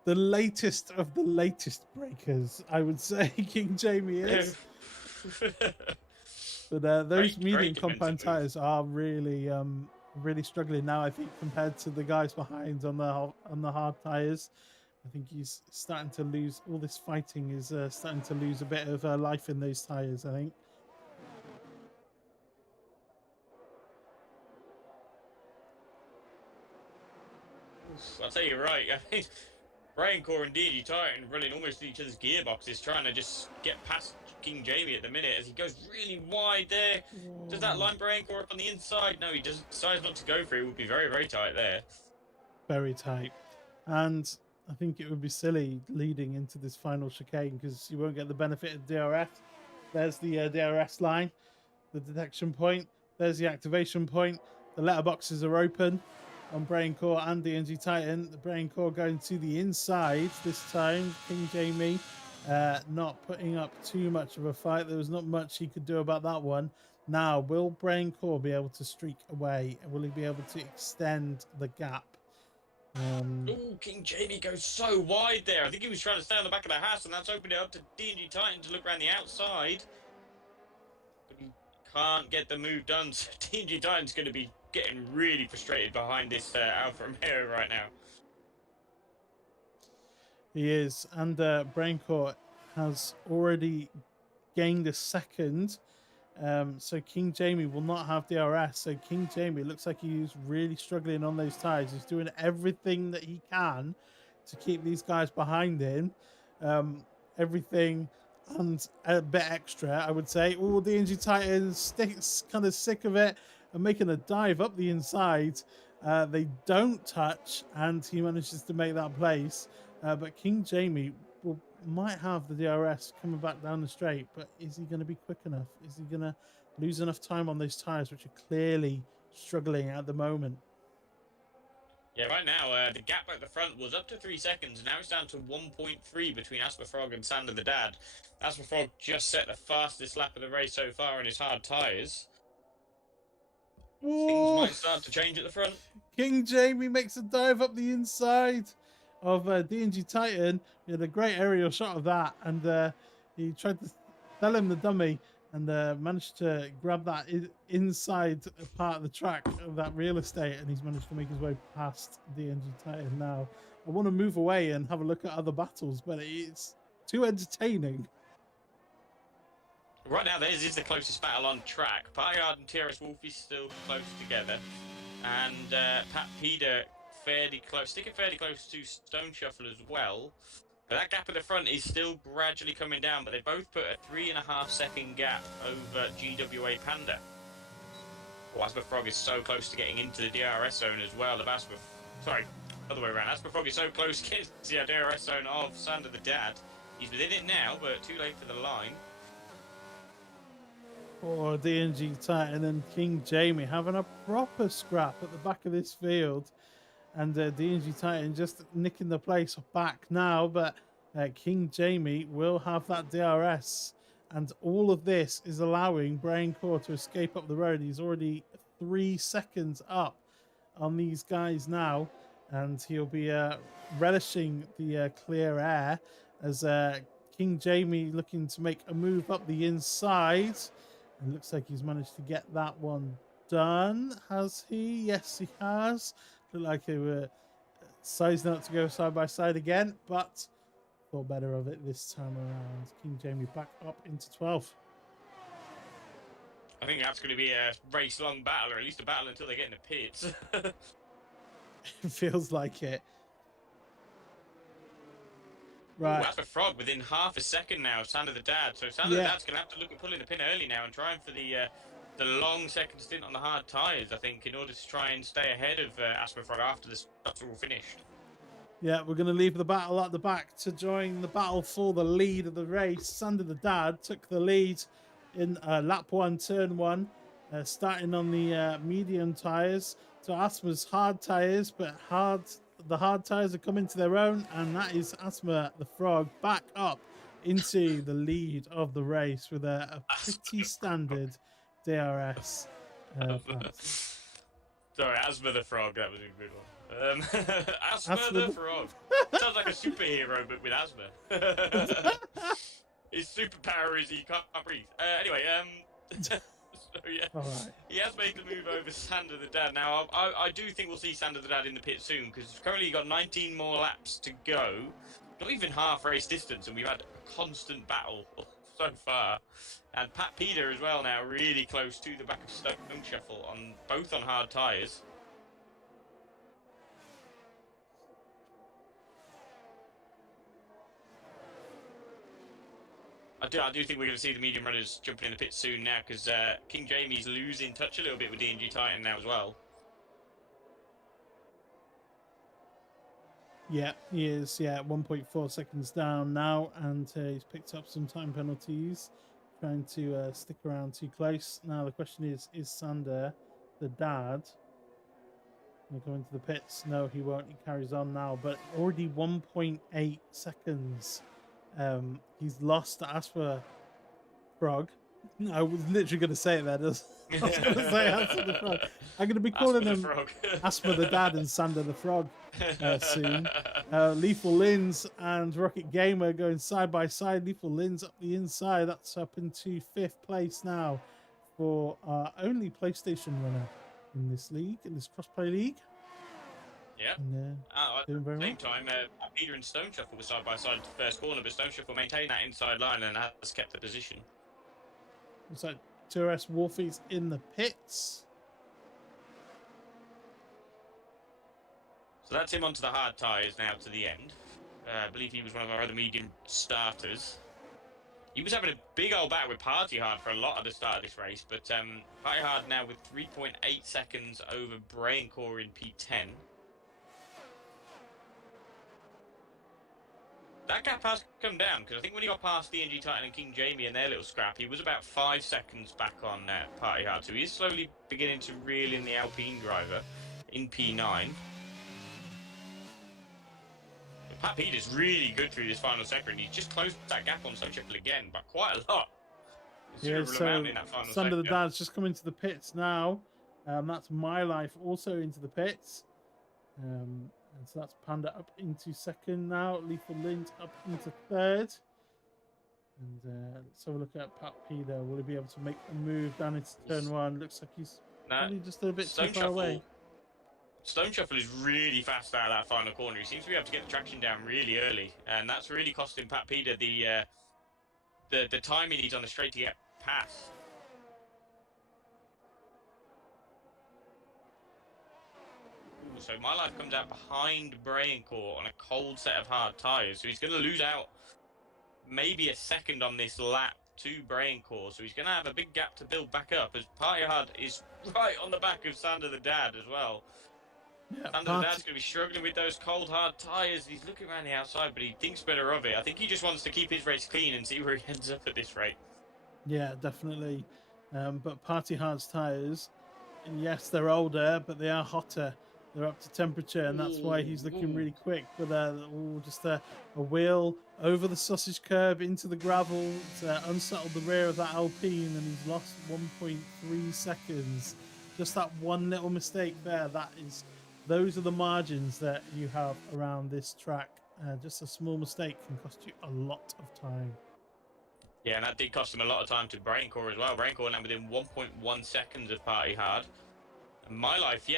The latest of the latest breakers, I would say, King Jamie is. But those medium compound tires are really really struggling now, I think, compared to the guys behind on the hard tires. I think he's starting to lose, all this fighting is starting to lose a bit of life in those tires, I think. I'll tell you right, I think Braincore and DNG Titan running almost each other's gearboxes, trying to just get past King Jamie at the minute as he goes really wide there. Whoa. Does that line Braincore up on the inside? No, he decides not to go for it. It would be very, very tight there. Very tight. And I think it would be silly leading into this final chicane because you won't get the benefit of DRS. There's the DRS line, the detection point. There's the activation point. The letterboxes are open on Braincore and DNG Titan. The Braincore going to the inside this time. King Jamie not putting up too much of a fight. There was not much he could do about that one. Now, will Braincore be able to streak away? Will he be able to extend the gap? Oh, King Jamie goes so wide there. I think he was trying to stay on the back of the house, and that's opened it up to DNG Titan to look around the outside. But he can't get the move done, so DNG Titan's going to be getting really frustrated behind this Alfa Romeo right now. He is, and Braincore has already gained a second. So King Jamie will not have DRS. So King Jamie looks like he's really struggling on those tires. He's doing everything that he can to keep these guys behind him. Everything and a bit extra, I would say. Oh, the DNG Titans kind of sick of it and making a dive up the inside. They don't touch, and he manages to make that place. But King Jamie might have the DRS coming back down the straight, but is he going to be quick enough? Is he going to lose enough time on those tires, which are clearly struggling at the moment? Yeah, right now, the gap at the front was up to 3 seconds, and now it's down to 1.3 between AsthmaFrog and Sander the Dad. AsthmaFrog just set the fastest lap of the race so far in his hard tyres. Things might start to change at the front. King Jamie makes a dive up the inside of DNG Titan. We had a great aerial shot of that, and he tried to tell him the dummy and managed to grab that inside part of the track of that real estate, and he's managed to make his way past DNG Titan now. I want to move away and have a look at other battles, but it's too entertaining. Right now, this is the closest battle on track. Partyard and TRS Wolfie still close together, and Pat Peter sticking fairly close to Stone Shuffle as well. But that gap at the front is still gradually coming down, but they both put a 3.5 second gap over GWA Panda. AsthmaFrog is so close to getting into the DRS zone as well. Other way around. AsthmaFrog is so close to getting to the DRS zone of Sander the Dad. He's within it now, but too late for the line. Or DNG Titan and King Jamie having a proper scrap at the back of this field. And DNG Titan just nicking the place back now, but King Jamie will have that DRS. And all of this is allowing Brain Core to escape up the road. He's already 3 seconds up on these guys now, and he'll be relishing the clear air as King Jamie looking to make a move up the inside. And looks like he's managed to get that one done. Has he? Yes, he has. Looked like they were sizing up to go side by side again, but thought better of it this time around. King Jamie back up into 12. I think that's going to be a race-long battle, or at least a battle until they get in the pits. It feels like it. Right. That's a frog within half a second now, Sander the Dad. So Sander the Dad's going to have to look at pulling the pin early now and trying for the long second stint on the hard tyres, I think, in order to try and stay ahead of AsthmaFrog after the stops are all finished. Yeah, we're going to leave the battle at the back to join the battle for the lead of the race. Sander the Dad took the lead in lap 1, turn 1, starting on the medium tyres. So Asthma's hard tyres, but the hard tyres are coming to their own, and that is Asthma the Frog back up into the lead of the race with a pretty standard DRS. Sorry, Asthma the Frog, that was a good one. Asthma the Frog. Sounds like a superhero, but with asthma. His superpower is he can't breathe. Anyway, so yeah, right. He has made the move over Sander the Dad. Now, I do think we'll see Sander the Dad in the pit soon, because currently you've got 19 more laps to go. Not even half race distance, and we've had a constant battle so far. And Pat Peter as well now, really close to the back of Stone Shuffle, both on hard tyres. I do think we're going to see the medium runners jumping in the pit soon now, because King Jamie's losing touch a little bit with DNG Titan now as well. Yeah, he is. Yeah, 1.4 seconds down now, and he's picked up some time penalties, trying to stick around too close. Now the question is Sander the Dad going to go into the pits? No, he won't. He carries on now, but already 1.8 seconds. He's lost to AsthmaFrog. I was literally going to say it there. I was going to say Asthma the Frog. I'm going to be calling him Asthma the Dad and Sander the Frog soon. Lethal Lins and Rocket Gamer going side by side. Lethal Lins up the inside. That's up into 5th place now for our only PlayStation runner in this league, in this crossplay league. Yeah. At the same time, Peter and Stone Shuffle were side by side to the first corner, but Stone Shuffle maintained that inside line and has kept the position. Looks like 2S Wolfie's in the pits. So that's him onto the hard tyres now to the end. I believe he was one of our other medium starters. He was having a big old battle with Party Hard for a lot of the start of this race, but Party Hard now with 3.8 seconds over Braincore in P10. That gap has come down, because I think when he got past DNG Titan and King Jamie and their little scrap, he was about 5 seconds back on Party Hard. So he is slowly beginning to reel in the Alpine driver in P9. Pat Peters really good through this final second. He's just closed that gap on Stone Shuffle again, but quite a lot. Yeah, so amount in that final Son of the sector. Dad's just come into the pits now. That's My Life also into the pits. And so that's Panda up into second now. Lethal Lint up into third. And let's have a look at Pat P there. Will he be able to make a move down into turn one? Looks like he's probably just a bit too far away. Stone Shuffle is really fast out of that final corner. He seems to be able to get the traction down really early, and that's really costing Pat Peter the time he needs on the straight to get past. Ooh, so My Life comes out behind Braincore on a cold set of hard tyres, so he's going to lose out maybe a second on this lap to Braincore, so he's going to have a big gap to build back up, as Party Hard is right on the back of Sander the Dad as well. Yeah, Sander the Dad's going to be struggling with those cold, hard tyres. He's looking around the outside, but he thinks better of it. I think he just wants to keep his race clean and see where he ends up at this rate. Yeah, definitely. But Party Hard's tyres, yes, they're older, but they are hotter. They're up to temperature, and that's why he's looking really quick. But just a wheel over the sausage curb into the gravel. It's unsettled the rear of that Alpine, and he's lost 1.3 seconds. Just that one little mistake there. Those are the margins that you have around this track. Just a small mistake can cost you a lot of time. Yeah, and that did cost him a lot of time to Braincore as well. Braincore now within 1.1 seconds of Party Hard. And My Life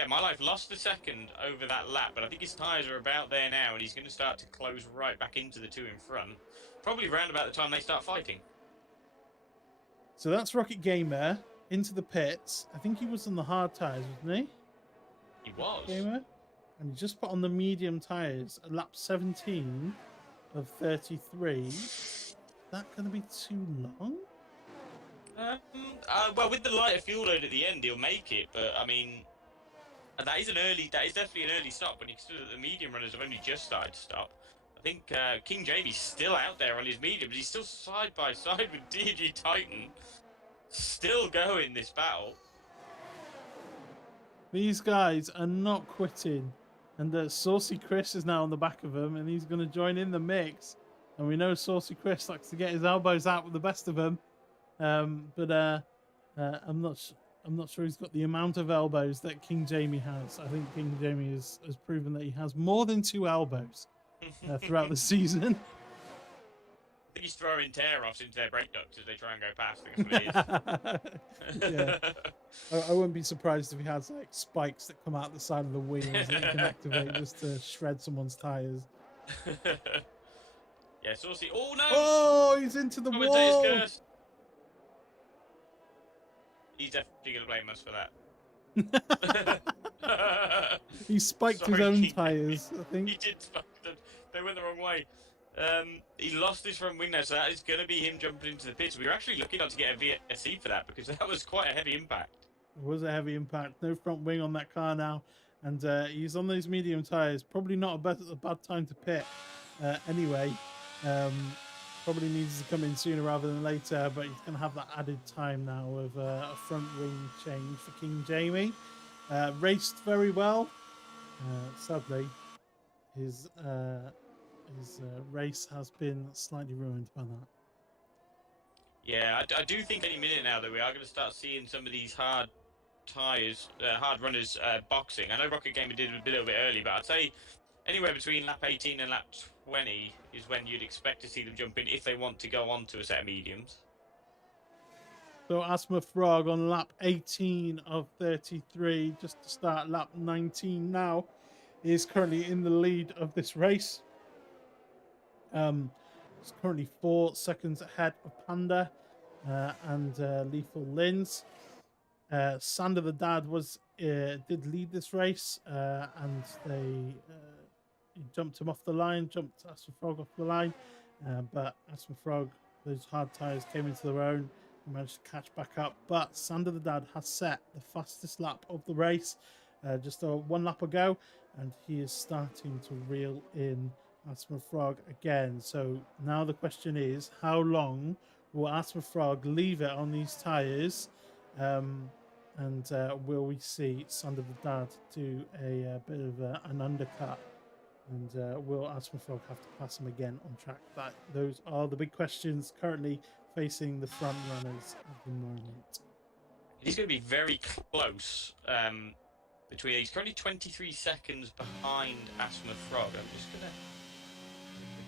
lost a second over that lap, but I think his tyres are about there now, and he's going to start to close right back into the two in front. Probably around about the time they start fighting. So that's Rocket Gamer into the pits. I think he was on the hard tyres, wasn't he? He was. Gamer. And he just put on the medium tyres at lap 17 of 33. Is that going to be too long? Well, with the lighter fuel load at the end, he'll make it. But I mean, that is definitely an early stop. When you consider that the medium runners have only just started to stop. I think King Jamie's still out there on his medium, but he's still side by side with DG Titan, still going this battle. These guys are not quitting, and Saucy Chris is now on the back of them, and he's going to join in the mix. And we know Saucy Chris likes to get his elbows out with the best of them, but I'm not sure he's got the amount of elbows that King Jamie has. I think King Jamie has proven that he has more than 2 elbows throughout the season. I think he's throwing tear-offs into their brake ducts as they try and go past. I think that's what it is. Yeah. I wouldn't be surprised if he has like spikes that come out the side of the wheels that you can activate just to shred someone's tires. Yeah, Saucy. Oh no! Oh, he's into the wall. Curse. He's definitely going to blame us for that. He spiked his own tyres, I think. He did spike them. They went the wrong way. He lost his front wing now, so that is going to be him jumping into the pits. We were actually lucky not to get a VSC for that, because that was quite a heavy impact. It was a heavy impact. No front wing on that car now. And he's on those medium tyres. Probably not a bad time to pit anyway. Probably needs to come in sooner rather than later, but he's going to have that added time now of a front wing change for King Jamie. Raced very well. Sadly, his race has been slightly ruined by that. Yeah, I do think any minute now that we are going to start seeing some of these hard tyres, hard runners boxing. I know Rocket Gamer did a little bit early, but I'd say anywhere between lap 18 and lap 20 is when you'd expect to see them jump in if they want to go on to a set of mediums. So AsthmaFrog on lap 18 of 33, just to start lap 19 now, is currently in the lead of this race. It's currently 4 seconds ahead of Panda. and Lethal Lins. Sander the Dad did lead this race, and he jumped him off the line, jumped AsthmaFrog off the line, but AsthmaFrog, those hard tires came into their own. He managed to catch back up, but Sander the Dad has set the fastest lap of the race, just one lap ago, and he is starting to reel in AsthmaFrog again. So now the question is, how long will AsthmaFrog leave it on these tires? And will we see Sander the Dad do a bit of an undercut? And will AsthmaFrog have to pass him again on track? Those are the big questions currently facing the front runners at the moment. He's going to be very close between. He's currently 23 seconds behind AsthmaFrog. I'm just going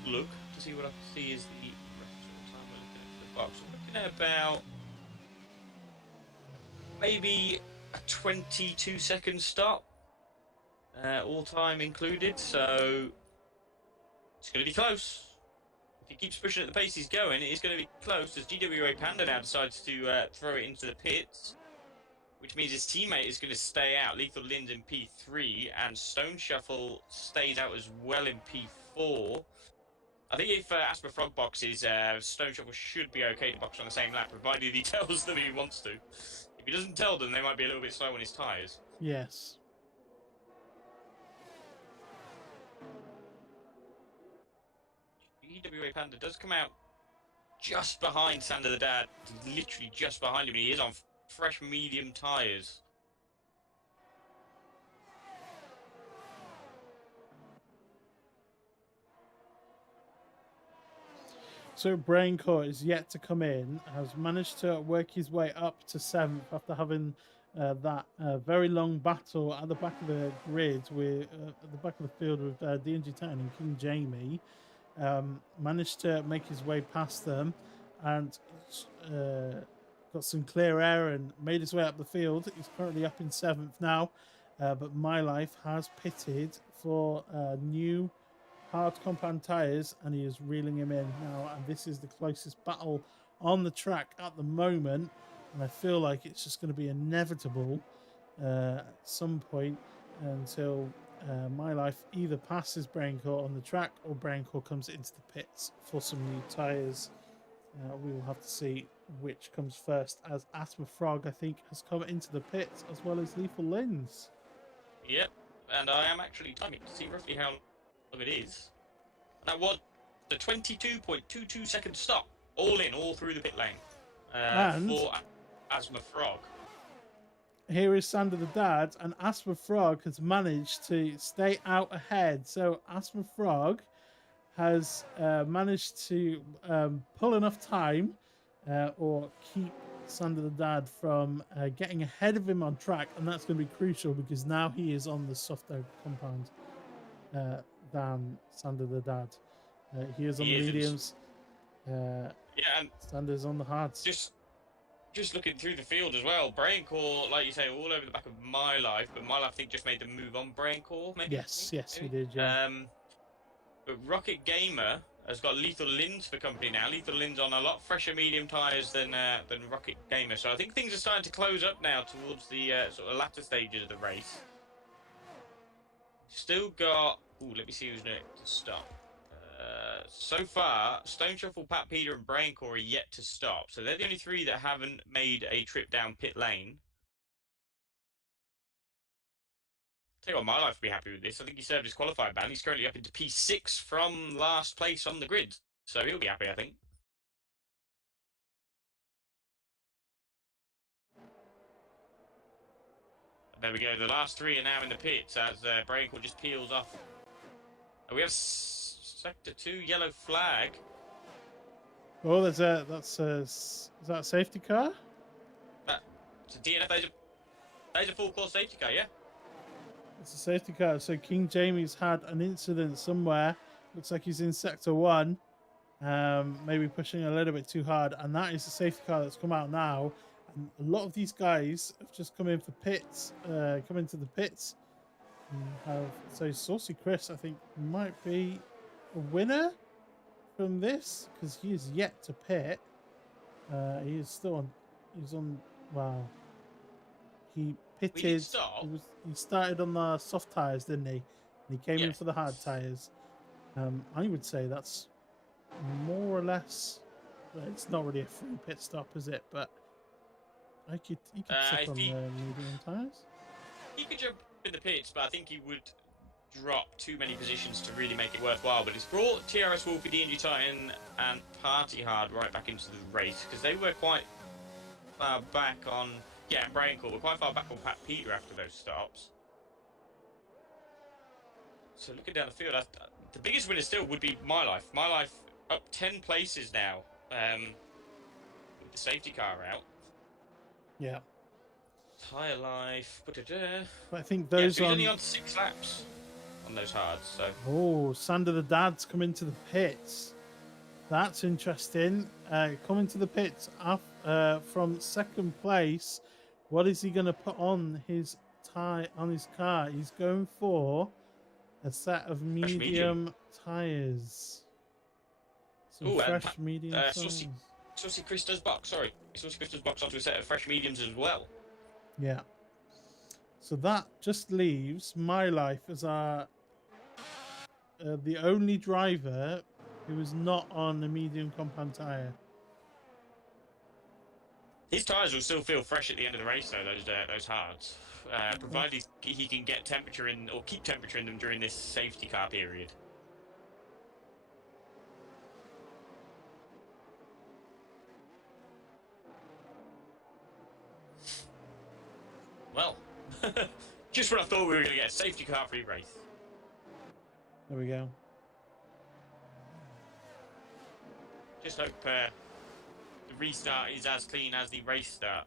to look to see what I can see is the rest of the time we're looking at the box. We're looking at about maybe a 22-second stop, all time included. So it's going to be close. If he keeps pushing at the pace he's going, it's going to be close. As GWA Panda now decides to throw it into the pits, which means his teammate is going to stay out. Lethal Lins in P3, and Stone Shuffle stays out as well in P4. I think if AsthmaFrog boxes, Stone Shuffle should be okay to box on the same lap, provided he tells them he wants to. If he doesn't tell them, they might be a little bit slow on his tyres. Yes. GWA Panda does come out just behind Sander the Dad. Literally just behind him. He is on fresh medium tyres. So Braincore is yet to come in, has managed to work his way up to 7th after having that very long battle at the back of the grid, at the back of the field with DNG Titan and King Jamie. Managed to make his way past them and got some clear air and made his way up the field. He's currently up in 7th now, but My Life has pitted for new hard compound tires, and he is reeling him in now, and this is the closest battle on the track at the moment, and I feel like it's just going to be inevitable at some point until My Life either passes Braincore on the track or Braincore comes into the pits for some new tires. We will have to see which comes first, as AsthmaFrog, I think, has come into the pits as well as Lethal Lins. Yep, and I am actually timing to see roughly how long it is. That was the 22.22 second stop, all through the pit lane for AsthmaFrog. Here is Sander the Dad, and AsthmaFrog has managed to stay out ahead. So AsthmaFrog has managed to pull enough time or keep Sander the Dad from getting ahead of him on track, and that's going to be crucial because now he is on the softer compound than Sander the Dad. He is on the mediums. Yeah, and Sander's on the hards. Just looking through the field as well, Braincore, like you say, all over the back of My Life, but My Life, I think, just made the move on Braincore, maybe? Yes, he did, yeah. But Rocket Gamer has got Lethal Lins for company now. Lethal Lins on a lot fresher medium tyres than Rocket Gamer, so I think things are starting to close up now towards the sort of latter stages of the race. Still got... Ooh, let me see who's next to stop. So far, Stone Shuffle, Pat Peter, and Braincore are yet to stop. So they're the only three that haven't made a trip down pit lane. Tell you what, My Life will be happy with this. I think he served his qualifier ban. He's currently up into P6 from last place on the grid. So he'll be happy, I think. There we go. The last three are now in the pits as Braincore just peels off. We have Sector 2 yellow flag. Oh, is that a safety car? It's a DNF. That is a full course safety car, yeah. It's a safety car. So King Jamie's had an incident somewhere. Looks like he's in Sector 1. Maybe pushing a little bit too hard. And that is the safety car that's come out now. And a lot of these guys have just come in for pits. Come into the pits. So Saucy Chris, I think, might be a winner from this because he is yet to pit. He is still on. He's on. Wow. He We did pitted. stop. He started on the soft tires, didn't he? And he came in Yeah. for the hard tires. I would say that's more or less. Well, it's not really a free pit stop, is it? But he could stick If on the medium tires. he could jump in the pits, but I think he would drop too many positions to really make it worthwhile. But it's brought TRS Wolfie, DNG Titan, and Party Hard right back into the race because they were quite far back on. Yeah, and Brian Court were quite far back on Pat Peter after those stops. So looking down the field, the biggest winner still would be My Life. My Life up 10 places now with the safety car out. Yeah. Tyre Life. But I think Yeah, those so he's only on 6 laps on those hards. So. Oh, Sander the Dad's come into the pits. That's interesting. Coming to the pits from second place. What is he going to put on his car? He's going for a set of medium tires. Some fresh medium tires. Saucy Chris does box. Sorry, Saucy Chris does box onto a set of fresh mediums as well. Yeah. So that just leaves My Life as our the only driver who is not on a medium compound tire. His tyres will still feel fresh at the end of the race, though. Those hards, provided he can get temperature in or keep temperature in them during this safety car period. Well, just when I thought we were going to get a safety car free race. There we go. Just hope the restart is as clean as the race start.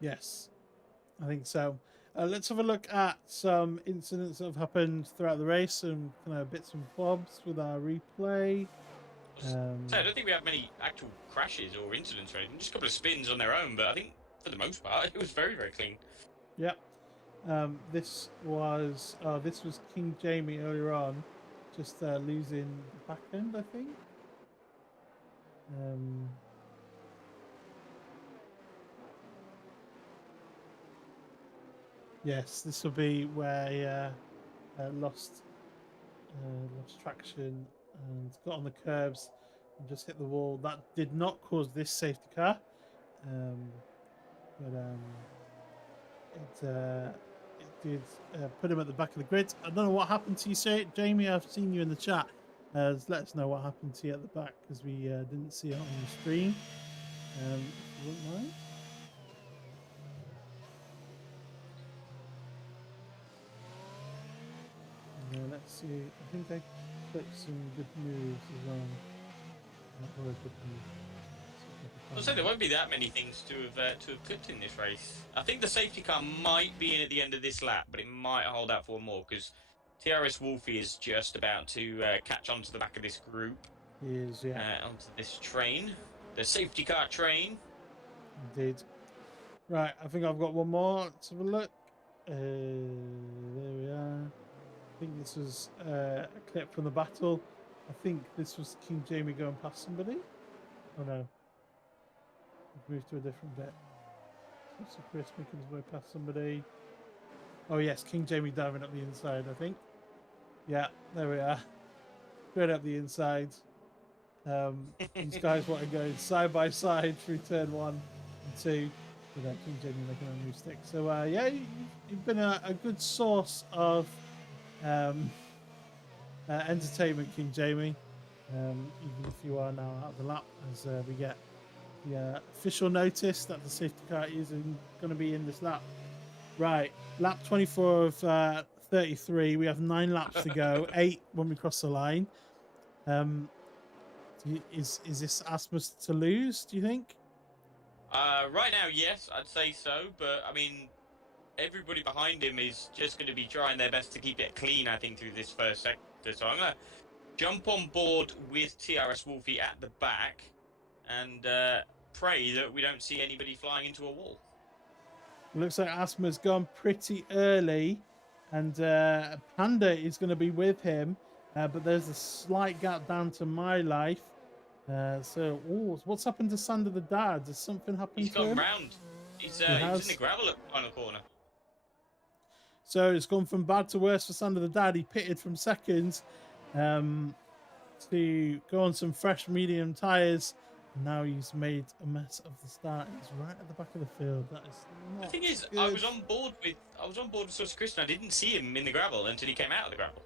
Yes, I think so. Let's have a look at some incidents that have happened throughout the race, some kind of bits and bobs with our replay. So I don't think we have many actual crashes or incidents or anything, just a couple of spins on their own, but I think for the most part it was very, very clean. Yeah. This was King Jamie earlier on, just losing the back end, I think. Yes, this will be where he lost traction and got on the curbs and just hit the wall. That did not cause this safety car, but it did put him at the back of the grid. I don't know what happened to you, Jamie. I've seen you in the chat. Let us know what happened to you at the back because we didn't see it on the stream. If you wouldn't mind. Let's see. I think I clicked some good moves as well. I'll say there won't be that many things to have clipped in this race. I think the safety car might be in at the end of this lap, but it might hold out for one more because TRS Wolfie is just about to catch onto the back of this group. He is, yeah. Onto this train, the safety car train. Indeed. Right, I think I've got one more. Let's have a look. There we are. I think this was a clip from the battle. I think this was King Jamie going past somebody. Oh no. We've moved to a different bit. So Chris making his way past somebody. Oh yes, King Jamie diving up the inside, I think. Yeah, there we are. Straight up the inside. These guys want to go side by side through turn 1 and 2 without King Jamie making a new stick. So yeah, you've been a good source of entertainment, King Jamie. Even if you are now out of the lap, as we get the official notice that the safety car isn't going to be in this lap. Right, lap 24 of 33. We have 9 laps to go. 8 when we cross the line. Is this Asthma's to lose? Do you think? Right now, yes, I'd say so. But I mean, everybody behind him is just going to be trying their best to keep it clean. I think through this first sector. So I'm going to jump on board with TRS Wolfie at the back and pray that we don't see anybody flying into a wall. It looks like Asthma's gone pretty early, and Panda is going to be with him, but there's a slight gap down to My Life. So what's happened to Sander the Dad? Has something happened He's to gone him? round. He was in the Has. gravel at the final corner. So it's gone from bad to worse for Sander the Dad. He pitted from second to go on some fresh medium tyres. Now he's made a mess of the start. He's right at the back of the field. That is The not thing is, good. I was on board with Saucy Chris, and I didn't see him in the gravel until he came out of the gravel.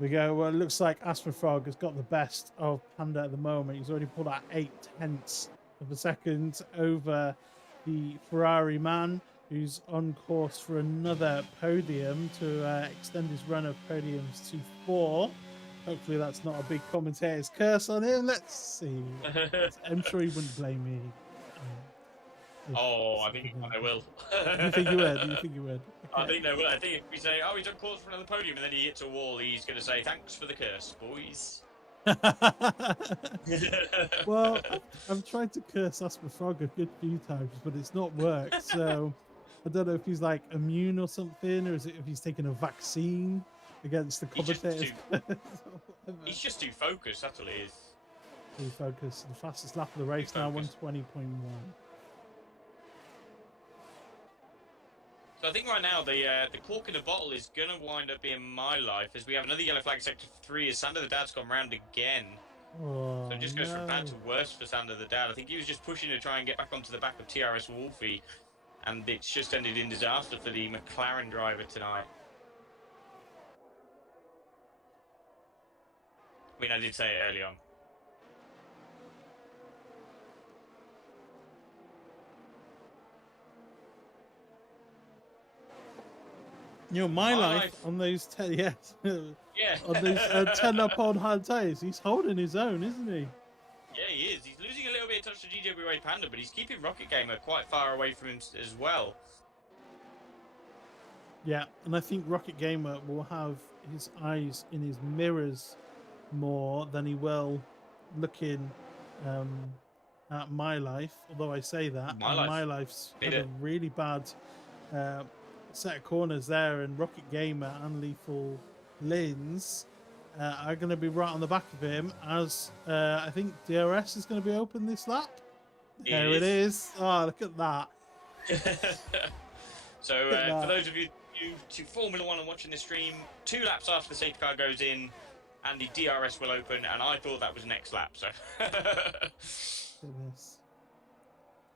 We go. Well, it looks like AsthmaFrog has got the best of Panda at the moment. He's already pulled out 8/10 of a second over the Ferrari man, who's on course for another podium to extend his run of podiums to 4. Hopefully, that's not a big commentator's curse on him. Let's see. I'm sure he wouldn't blame me. I think I will. You think you would? You think you would? Okay. I think they will. I think if we say, "Oh, he's on course for another podium," and then he hits a wall, he's going to say, "Thanks for the curse, boys." Well, I've tried to curse AsthmaFrog a good few times, but it's not worked. So I don't know if he's like immune or something, or is it if he's taken a vaccine against the commentators? He's just too focused. That's all he is. Too focused. The fastest lap of the race now, 120.1. So I think right now the cork in the bottle is going to wind up being my life, as we have another yellow flag sector 3 as Sander the Dad's gone round again. Oh, so it just goes from bad to worse for Sander the Dad. I think he was just pushing to try and get back onto the back of TRS Wolfie, and it's just ended in disaster for the McLaren driver tonight. I mean, I did say it early on. You know, my life on those 10, yes, yeah, on those 10 up on hard tires, he's holding his own, isn't he? Yeah, he is. He's losing a little bit of touch to GWA Panda, but he's keeping Rocket Gamer quite far away from him as well. Yeah, and I think Rocket Gamer will have his eyes in his mirrors more than he will looking at My Life. Although I say that, My Life's had a really bad set of corners there, and Rocket Gamer and Lethal Lins are going to be right on the back of him, as I think DRS is going to be open this lap. There it is. Oh, look at that. So for those of you to Formula 1 and watching the stream, 2 laps after the safety car goes in and the DRS will open, and I thought that was next lap. So Goodness.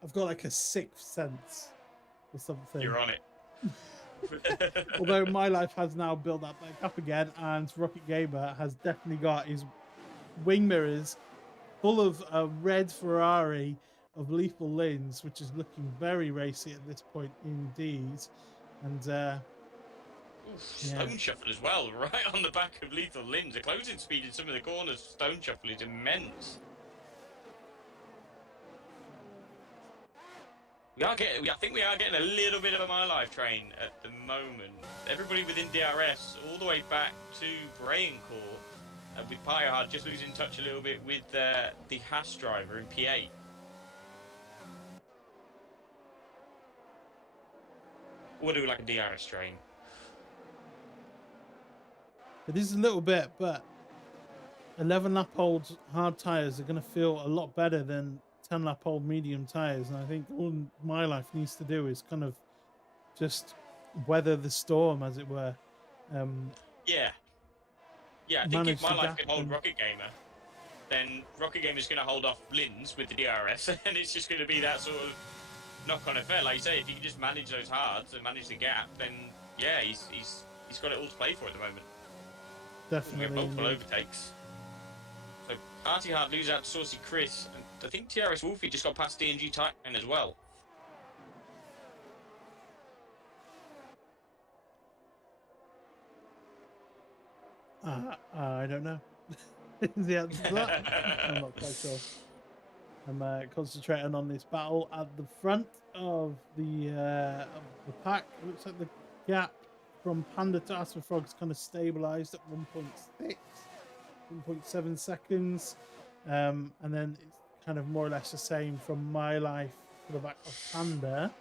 I've got like a 6th sense or something. You're on it. Although My Life has now built that back up again, and Rocket Gamer has definitely got his wing mirrors full of a red Ferrari of Lethal Lins, which is looking very racy at this point indeed. And Stone Shuffle as well, right on the back of Lethal Lins. The closing speed in some of the corners, Stone Shuffle is immense. I think we are getting a little bit of a My Life train at the moment. Everybody within DRS, all the way back to Brayancourt, with Pyhard just losing touch a little bit with the Haas driver in P8. We'll do like a DRS train. It is a little bit, but 11 lap old hard tyres are going to feel a lot better than 10 lap old medium tyres, and I think all My Life needs to do is kind of just weather the storm, as it were. Yeah, I think if My Life can hold Rocket Gamer, then Rocket Gamer is going to hold off Lins with the DRS, and it's just going to be that sort of knock-on effect. Like you say, if you can just manage those hards and manage the gap, then yeah, he's got it all to play for at the moment. Definitely. We have multiple overtakes. So Artie Hard loses out to Saucy Chris, and I think TRS Wolfie just got past DNG Titan as well. I don't know. Is the answer to that? I'm not quite sure. I'm concentrating on this battle at the front of the pack. It looks like the gap from Panda to AsthmaFrog is kind of stabilized at 1.6, 1.7 seconds. And then it's kind of more or less the same from My Life to the back of Panda.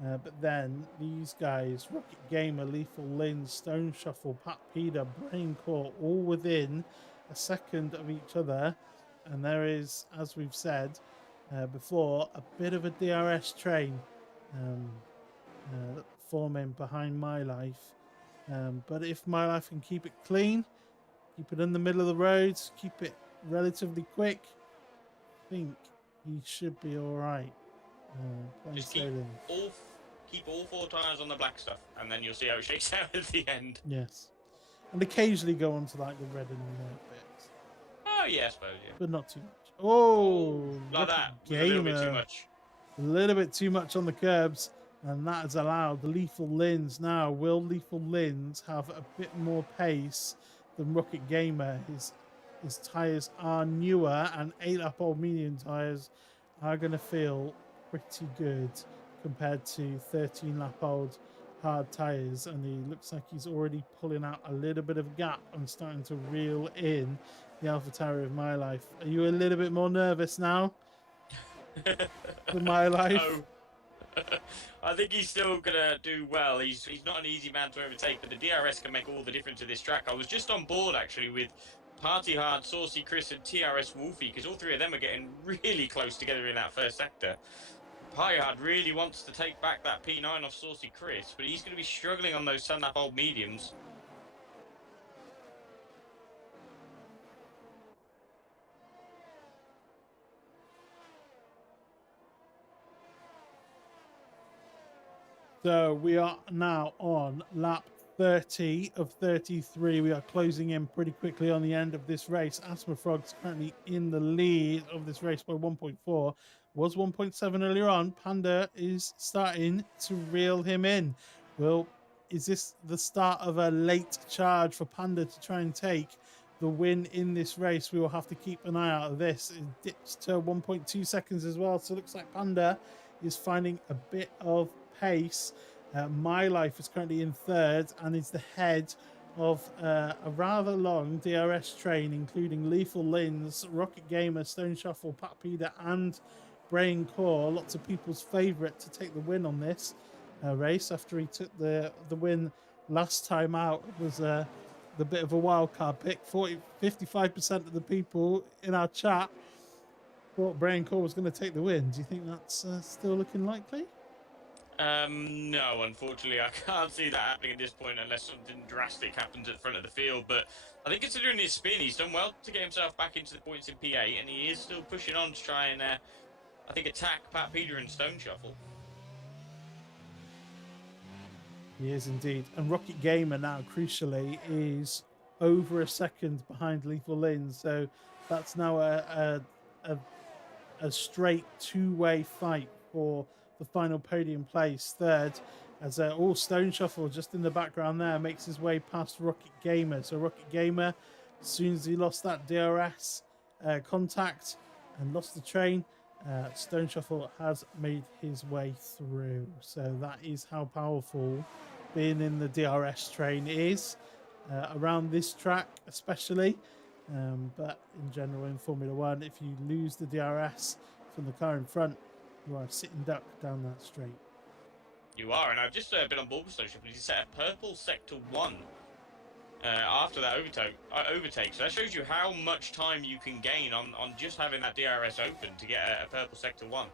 But then these guys, Rocket Gamer, Lethal Lynn, Stone Shuffle, Pat Peter, Brain Core, all within a second of each other. And there is, as we've said before, a bit of a DRS train um, forming behind My Life. But if My Life can keep it clean, keep it in the middle of the road, keep it relatively quick, I think he should be all right. Just keep all 4 tires on the black stuff, and then you'll see how it shakes out at the end. Yes, and occasionally go on to like the red and white bits. Oh yeah, I suppose, yeah. But not too much. Oh, like that. Gamer. A little bit too much. A little bit too much on the curbs, and that has allowed the Lethal Lins. Now, will Lethal Lins have a bit more pace than Rocket Gamer? His tyres are newer, and 8-lap-old medium tyres are going to feel pretty good compared to 13-lap-old hard tyres, and he looks like he's already pulling out a little bit of gap and starting to reel in the AlphaTauri of My Life. Are you a little bit more nervous now for My Life? No. I think he's still gonna do well. He's not an easy man to overtake, but the DRS can make all the difference in this track. I was just on board actually with Party Hard, Saucy Chris, and TRS Wolfie, because all 3 of them are getting really close together in that first sector. Party Hard really wants to take back that P9 off Saucy Chris, but he's going to be struggling on those 10-lap-old mediums. So we are now on lap 30 of 33. We are closing in pretty quickly on the end of this race. AsthmaFrog's currently in the lead of this race by 1.4. Was 1.7 earlier on. Panda is starting to reel him in. Well, is this the start of a late charge for Panda to try and take the win in this race? We will have to keep an eye out of this. It dips to 1.2 seconds as well. So it looks like Panda is finding a bit of pace. My Life is currently in third and is the head of a rather long DRS train, including Lethal Lins, Rocket Gamer, Stone Shuffle, Pat Peter, and Brain Core. Lots of people's favourite to take the win on this race after he took the win last time out. It was the bit of a wild card pick. 55% of the people in our chat thought Brain Core was going to take the win. Do you think that's still looking likely? No, unfortunately, I can't see that happening at this point unless something drastic happens at the front of the field. But I think considering his spin, he's done well to get himself back into the points in P8, and he is still pushing on to try and, I think, attack Pat Peter and Stone Shuffle. He is indeed. And Rocket Gamer now, crucially, is over a second behind Lethal Lin. So that's now a straight 2-way fight for the final podium place. Third, as all Stone Shuffle just in the background there makes his way past Rocket Gamer. So Rocket Gamer, as soon as he lost that DRS contact and lost the train, Stone Shuffle has made his way through. So that is how powerful being in the DRS train is around this track especially, but in general in Formula One, if you lose the DRS from the car in front, you are a sitting duck down that straight. You are, and I've just been on board with Stone Shuffle. He set a purple sector 1 after that overtake. So that shows you how much time you can gain on just having that DRS open to get a purple sector 1.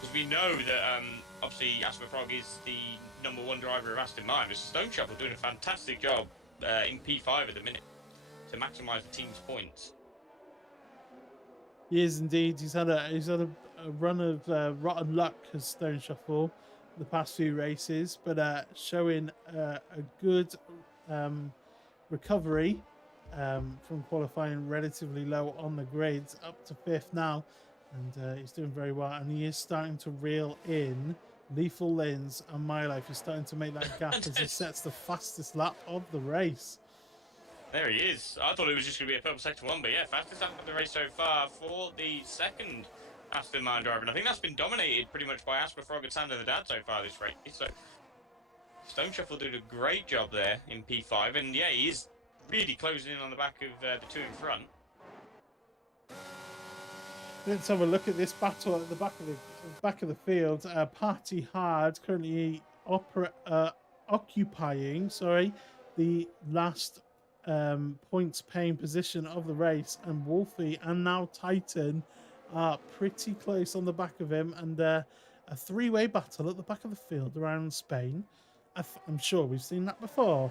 Because we know that obviously AsthmaFrog is the #1 driver of Aston Martin, but Stone Shuffle doing a fantastic job in P5 at the minute to maximise the team's points. He is indeed. He's had a run of rotten luck as Stone Shuffle the past few races, but showing a good recovery from qualifying relatively low on the grids up to 5th now, and he's doing very well, and he is starting to reel in Lethal Lins and My Life. He's starting to make that gap as he sets the fastest lap of the race. There he is. I thought it was just going to be a purple sector 1, but yeah, fastest lap of the race so far for the second Aston Martin driver, and I think that's been dominated pretty much by AsthmaFrog and Sander the Dad so far this race. So Stone Shuffle did a great job there in P5, and yeah, he is really closing in on the back of the 2 in front. Let's have a look at this battle at the back of the field. Party Hard currently occupying, the last points paying position of the race, and Wolfie and now Titan are pretty close on the back of him, and a three-way battle at the back of the field around Spain. I'm sure we've seen that before.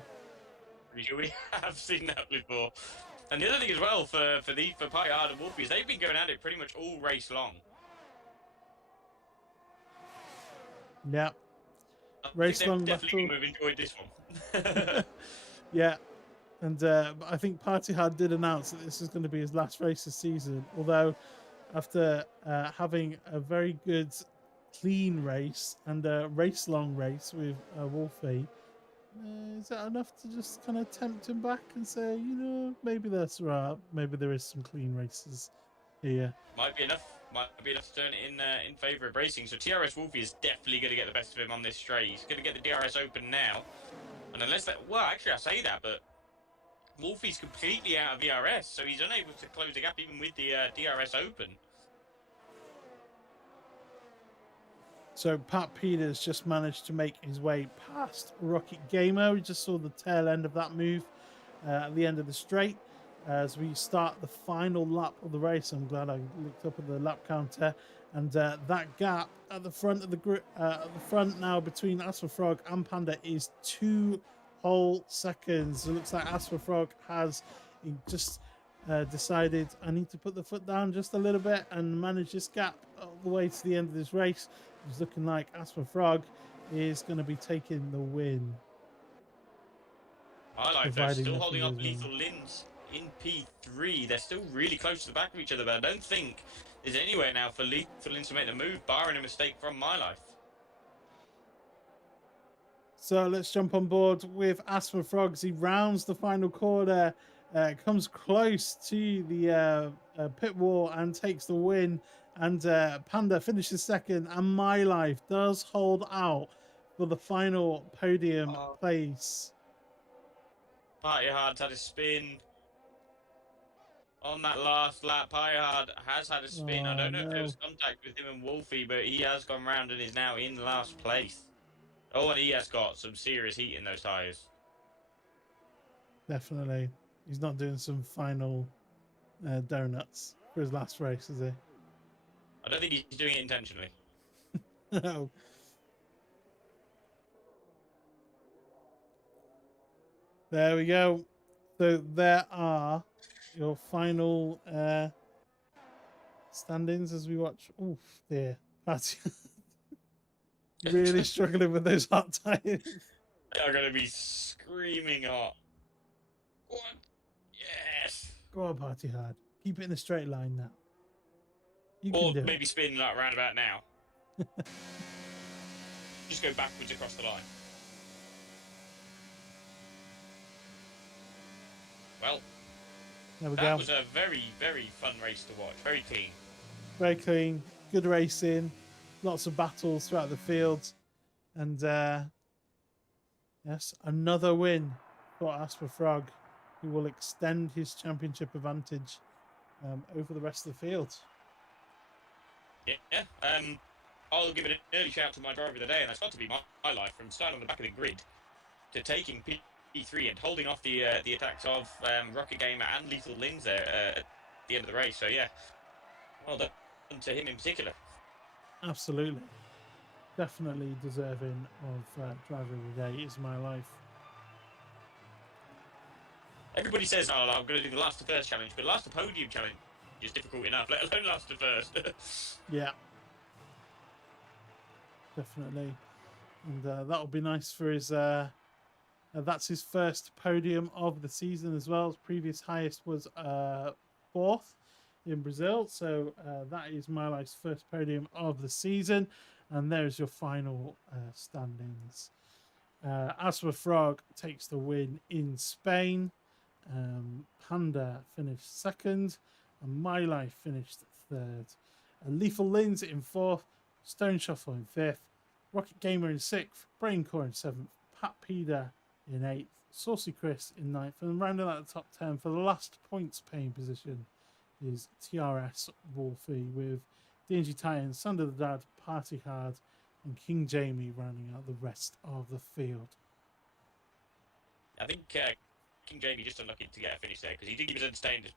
Pretty sure we have seen that before. And the other thing as well for Party Hard and Wolfie is they've been going at it pretty much all race long. Yeah. Race long definitely battle. Have enjoyed this one. Yeah. And I think Party Hard did announce that this is going to be his last race this season. Although, after having a very good, clean race and a race-long race with Wolfie, is that enough to just kind of tempt him back and say, maybe that's right. Maybe there is some clean races here. Might be enough. Might be enough to turn it in favour of racing. So TRS Wolfie is definitely going to get the best of him on this straight. He's going to get the DRS Open now. And unless that... Well, actually, I say that, but Wolfie's completely out of VRS, so he's unable to close the gap even with the DRS Open. So Pat Peters just managed to make his way past Rocket Gamer. We just saw the tail end of that move at the end of the straight. As we start the final lap of the race, I'm glad I looked up at the lap counter, and that gap at the front of the front now between AsthmaFrog and Panda is 2 whole seconds. It looks like AsthmaFrog has just decided I need to put the foot down just a little bit and manage this gap all the way to the end of this race. It's looking like AsthmaFrog is going to be taking the win. I like that. Still holding up Lethal Lins in P3. They're still really close to the back of each other, but I don't think there's anywhere now for Lethal Lins to make the move, barring a mistake from My Life. So let's jump on board with AsthmaFrog as he rounds the final corner, comes close to the pit wall and takes the win. And Panda finishes second, and My Life does hold out for the final podium place. Party Hard's had a spin on that last lap. Party Hard has had a spin. I don't know if there was contact with him and Wolfie, but he has gone round and is now in last place. Oh, and he has got some serious heat in those tyres. Definitely. He's not doing some final donuts for his last race, is he? I don't think he's doing it intentionally. No. There we go. So there are your final standings as we watch. Oof, dear. That's really struggling with those hot tires. They are going to be screaming hot. Go on. Yes. Go on, Party Hard. Keep it in a straight line now. Or maybe spin like roundabout now. Just go backwards across the line. Well, that was a very, very fun race to watch. Very clean. Very clean. Good racing. Lots of battles throughout the field. And yes, another win for AsthmaFrog, who will extend his championship advantage over the rest of the field. Yeah. I'll give it an early shout out to my driver of the day, and that's got to be My Life, from starting on the back of the grid to taking P3 and holding off the attacks of Rocket Gamer and Lethal Lins there at the end of the race. So yeah, well done to him in particular. Absolutely. Definitely deserving of driver of the day is My Life. Everybody says, oh, I'm going to do the last to first challenge, but last to podium challenge is difficult enough, let alone last to first. Yeah. Definitely. And that'll be nice for his... that's his first podium of the season as well. His previous highest was 4th in Brazil. So that is My Life's first podium of the season. And there's your final standings. AsthmaFrog takes the win in Spain. Panda finished second. And My Life finished third. Lethal Lins in 4th. Stone Shuffle in 5th. Rocket Gamer in 6th. Braincore in 7th. Pat Peda in 8th, Saucy Chris in 9th, and rounding out the top 10 for the last points paying position is TRS Wolfie, with DNG Titan, Sander the Dad, Party Hard, and King Jamie rounding out the rest of the field. I think King Jamie just unlucky to get a finish there because he did keep us entertained,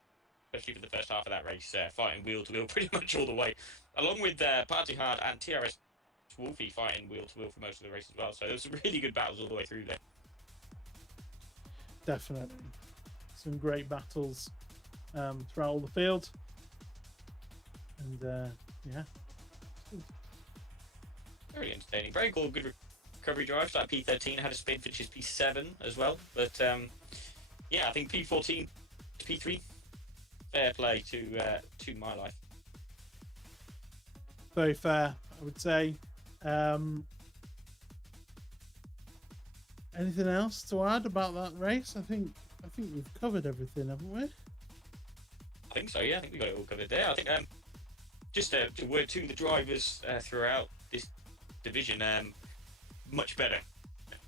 especially for the first half of that race, fighting wheel to wheel pretty much all the way, along with Party Hard and TRS Wolfie fighting wheel to wheel for most of the race as well. So there was some really good battles all the way through there. Definitely. Some great battles throughout all the field. And yeah. Very entertaining. Very cool. Good recovery drive. So that P13 had a spin, which is P7 as well. But yeah, I think P14 to P3. Fair play to my life. Very fair, I would say. Anything else to add about that race? I think we've covered everything, haven't we? I think so. Yeah, I think we got it all covered there. I think just a word to the drivers throughout this division. Much better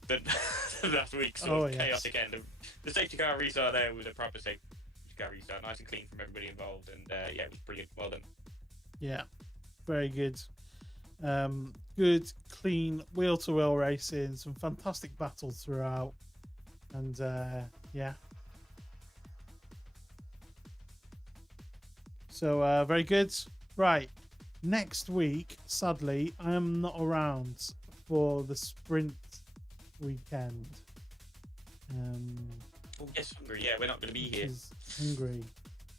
than last week's sort of chaotic end. The safety car restart there was a proper safety car restart, nice and clean from everybody involved, and yeah, it was brilliant. Well done. Yeah, very good. Good, clean wheel-to-wheel racing, some fantastic battles throughout, and yeah. So very good. Right, next week, sadly, I am not around for the sprint weekend. Oh yes, Hungary. Yeah, we're not going to be here. Hungary.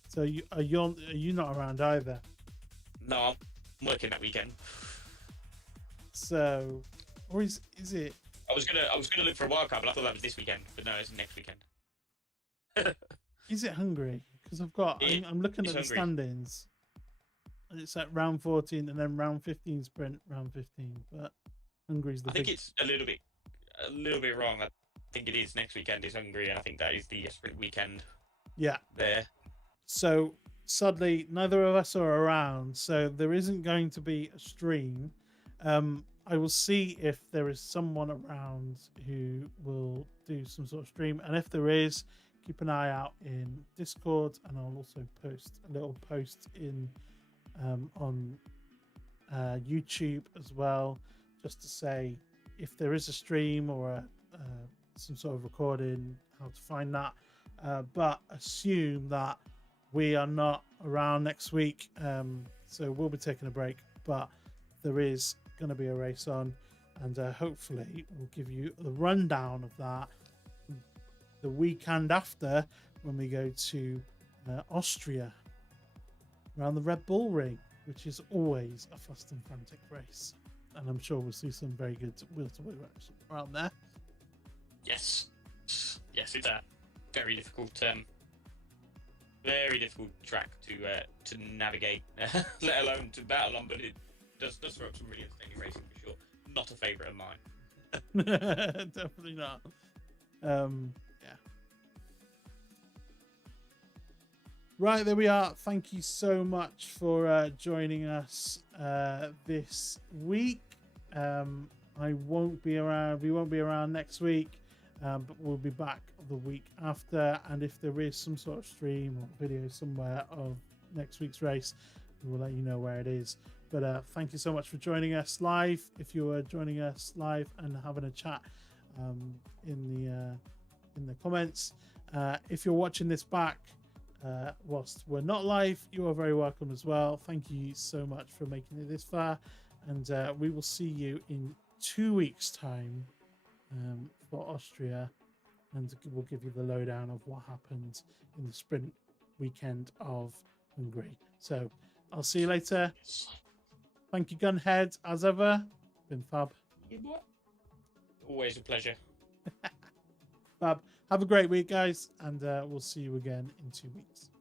So are you not around either? No, I'm working that weekend. So, or is it? I was gonna look for a wildcard, but I thought that was this weekend. But no, it's next weekend. Is it Hungary? Because I'm looking at the standings, and it's at round 14 and then round 15 sprint, round 15. But Hungary's the. I think it's a little bit wrong. I think it is next weekend is Hungary, and I think that is the sprint weekend. Yeah. There. So sadly, neither of us are around, so there isn't going to be a stream. I will see if there is someone around who will do some sort of stream, and if there is, keep an eye out in Discord, and I'll also post a little post in on YouTube as well, just to say if there is a stream or some sort of recording, how to find that. But assume that we are not around next week, so we'll be taking a break, but there is going to be a race on, and hopefully we'll give you the rundown of that the weekend after, when we go to Austria around the Red Bull Ring, which is always a fast and frantic race, and I'm sure we'll see some very good wheel-to-wheel action around there. Yes, it's a very difficult track to navigate, let alone to battle on, but it does throw up some really entertaining racing for sure. Not a favourite of mine. Definitely not. Yeah. Right, there we are. Thank you so much for joining us this week. I won't be around. We won't be around next week, but we'll be back the week after. And if there is some sort of stream or video somewhere of next week's race, we will let you know where it is. But thank you so much for joining us live. If you are joining us live and having a chat in the comments, if you're watching this back whilst we're not live, you are very welcome as well. Thank you so much for making it this far, and we will see you in 2 weeks' time for Austria, and we'll give you the lowdown of what happened in the sprint weekend of Hungary. So I'll see you later. Thank you, Gunhead, as ever. Been fab. Always a pleasure. Fab. Have a great week, guys, and we'll see you again in 2 weeks.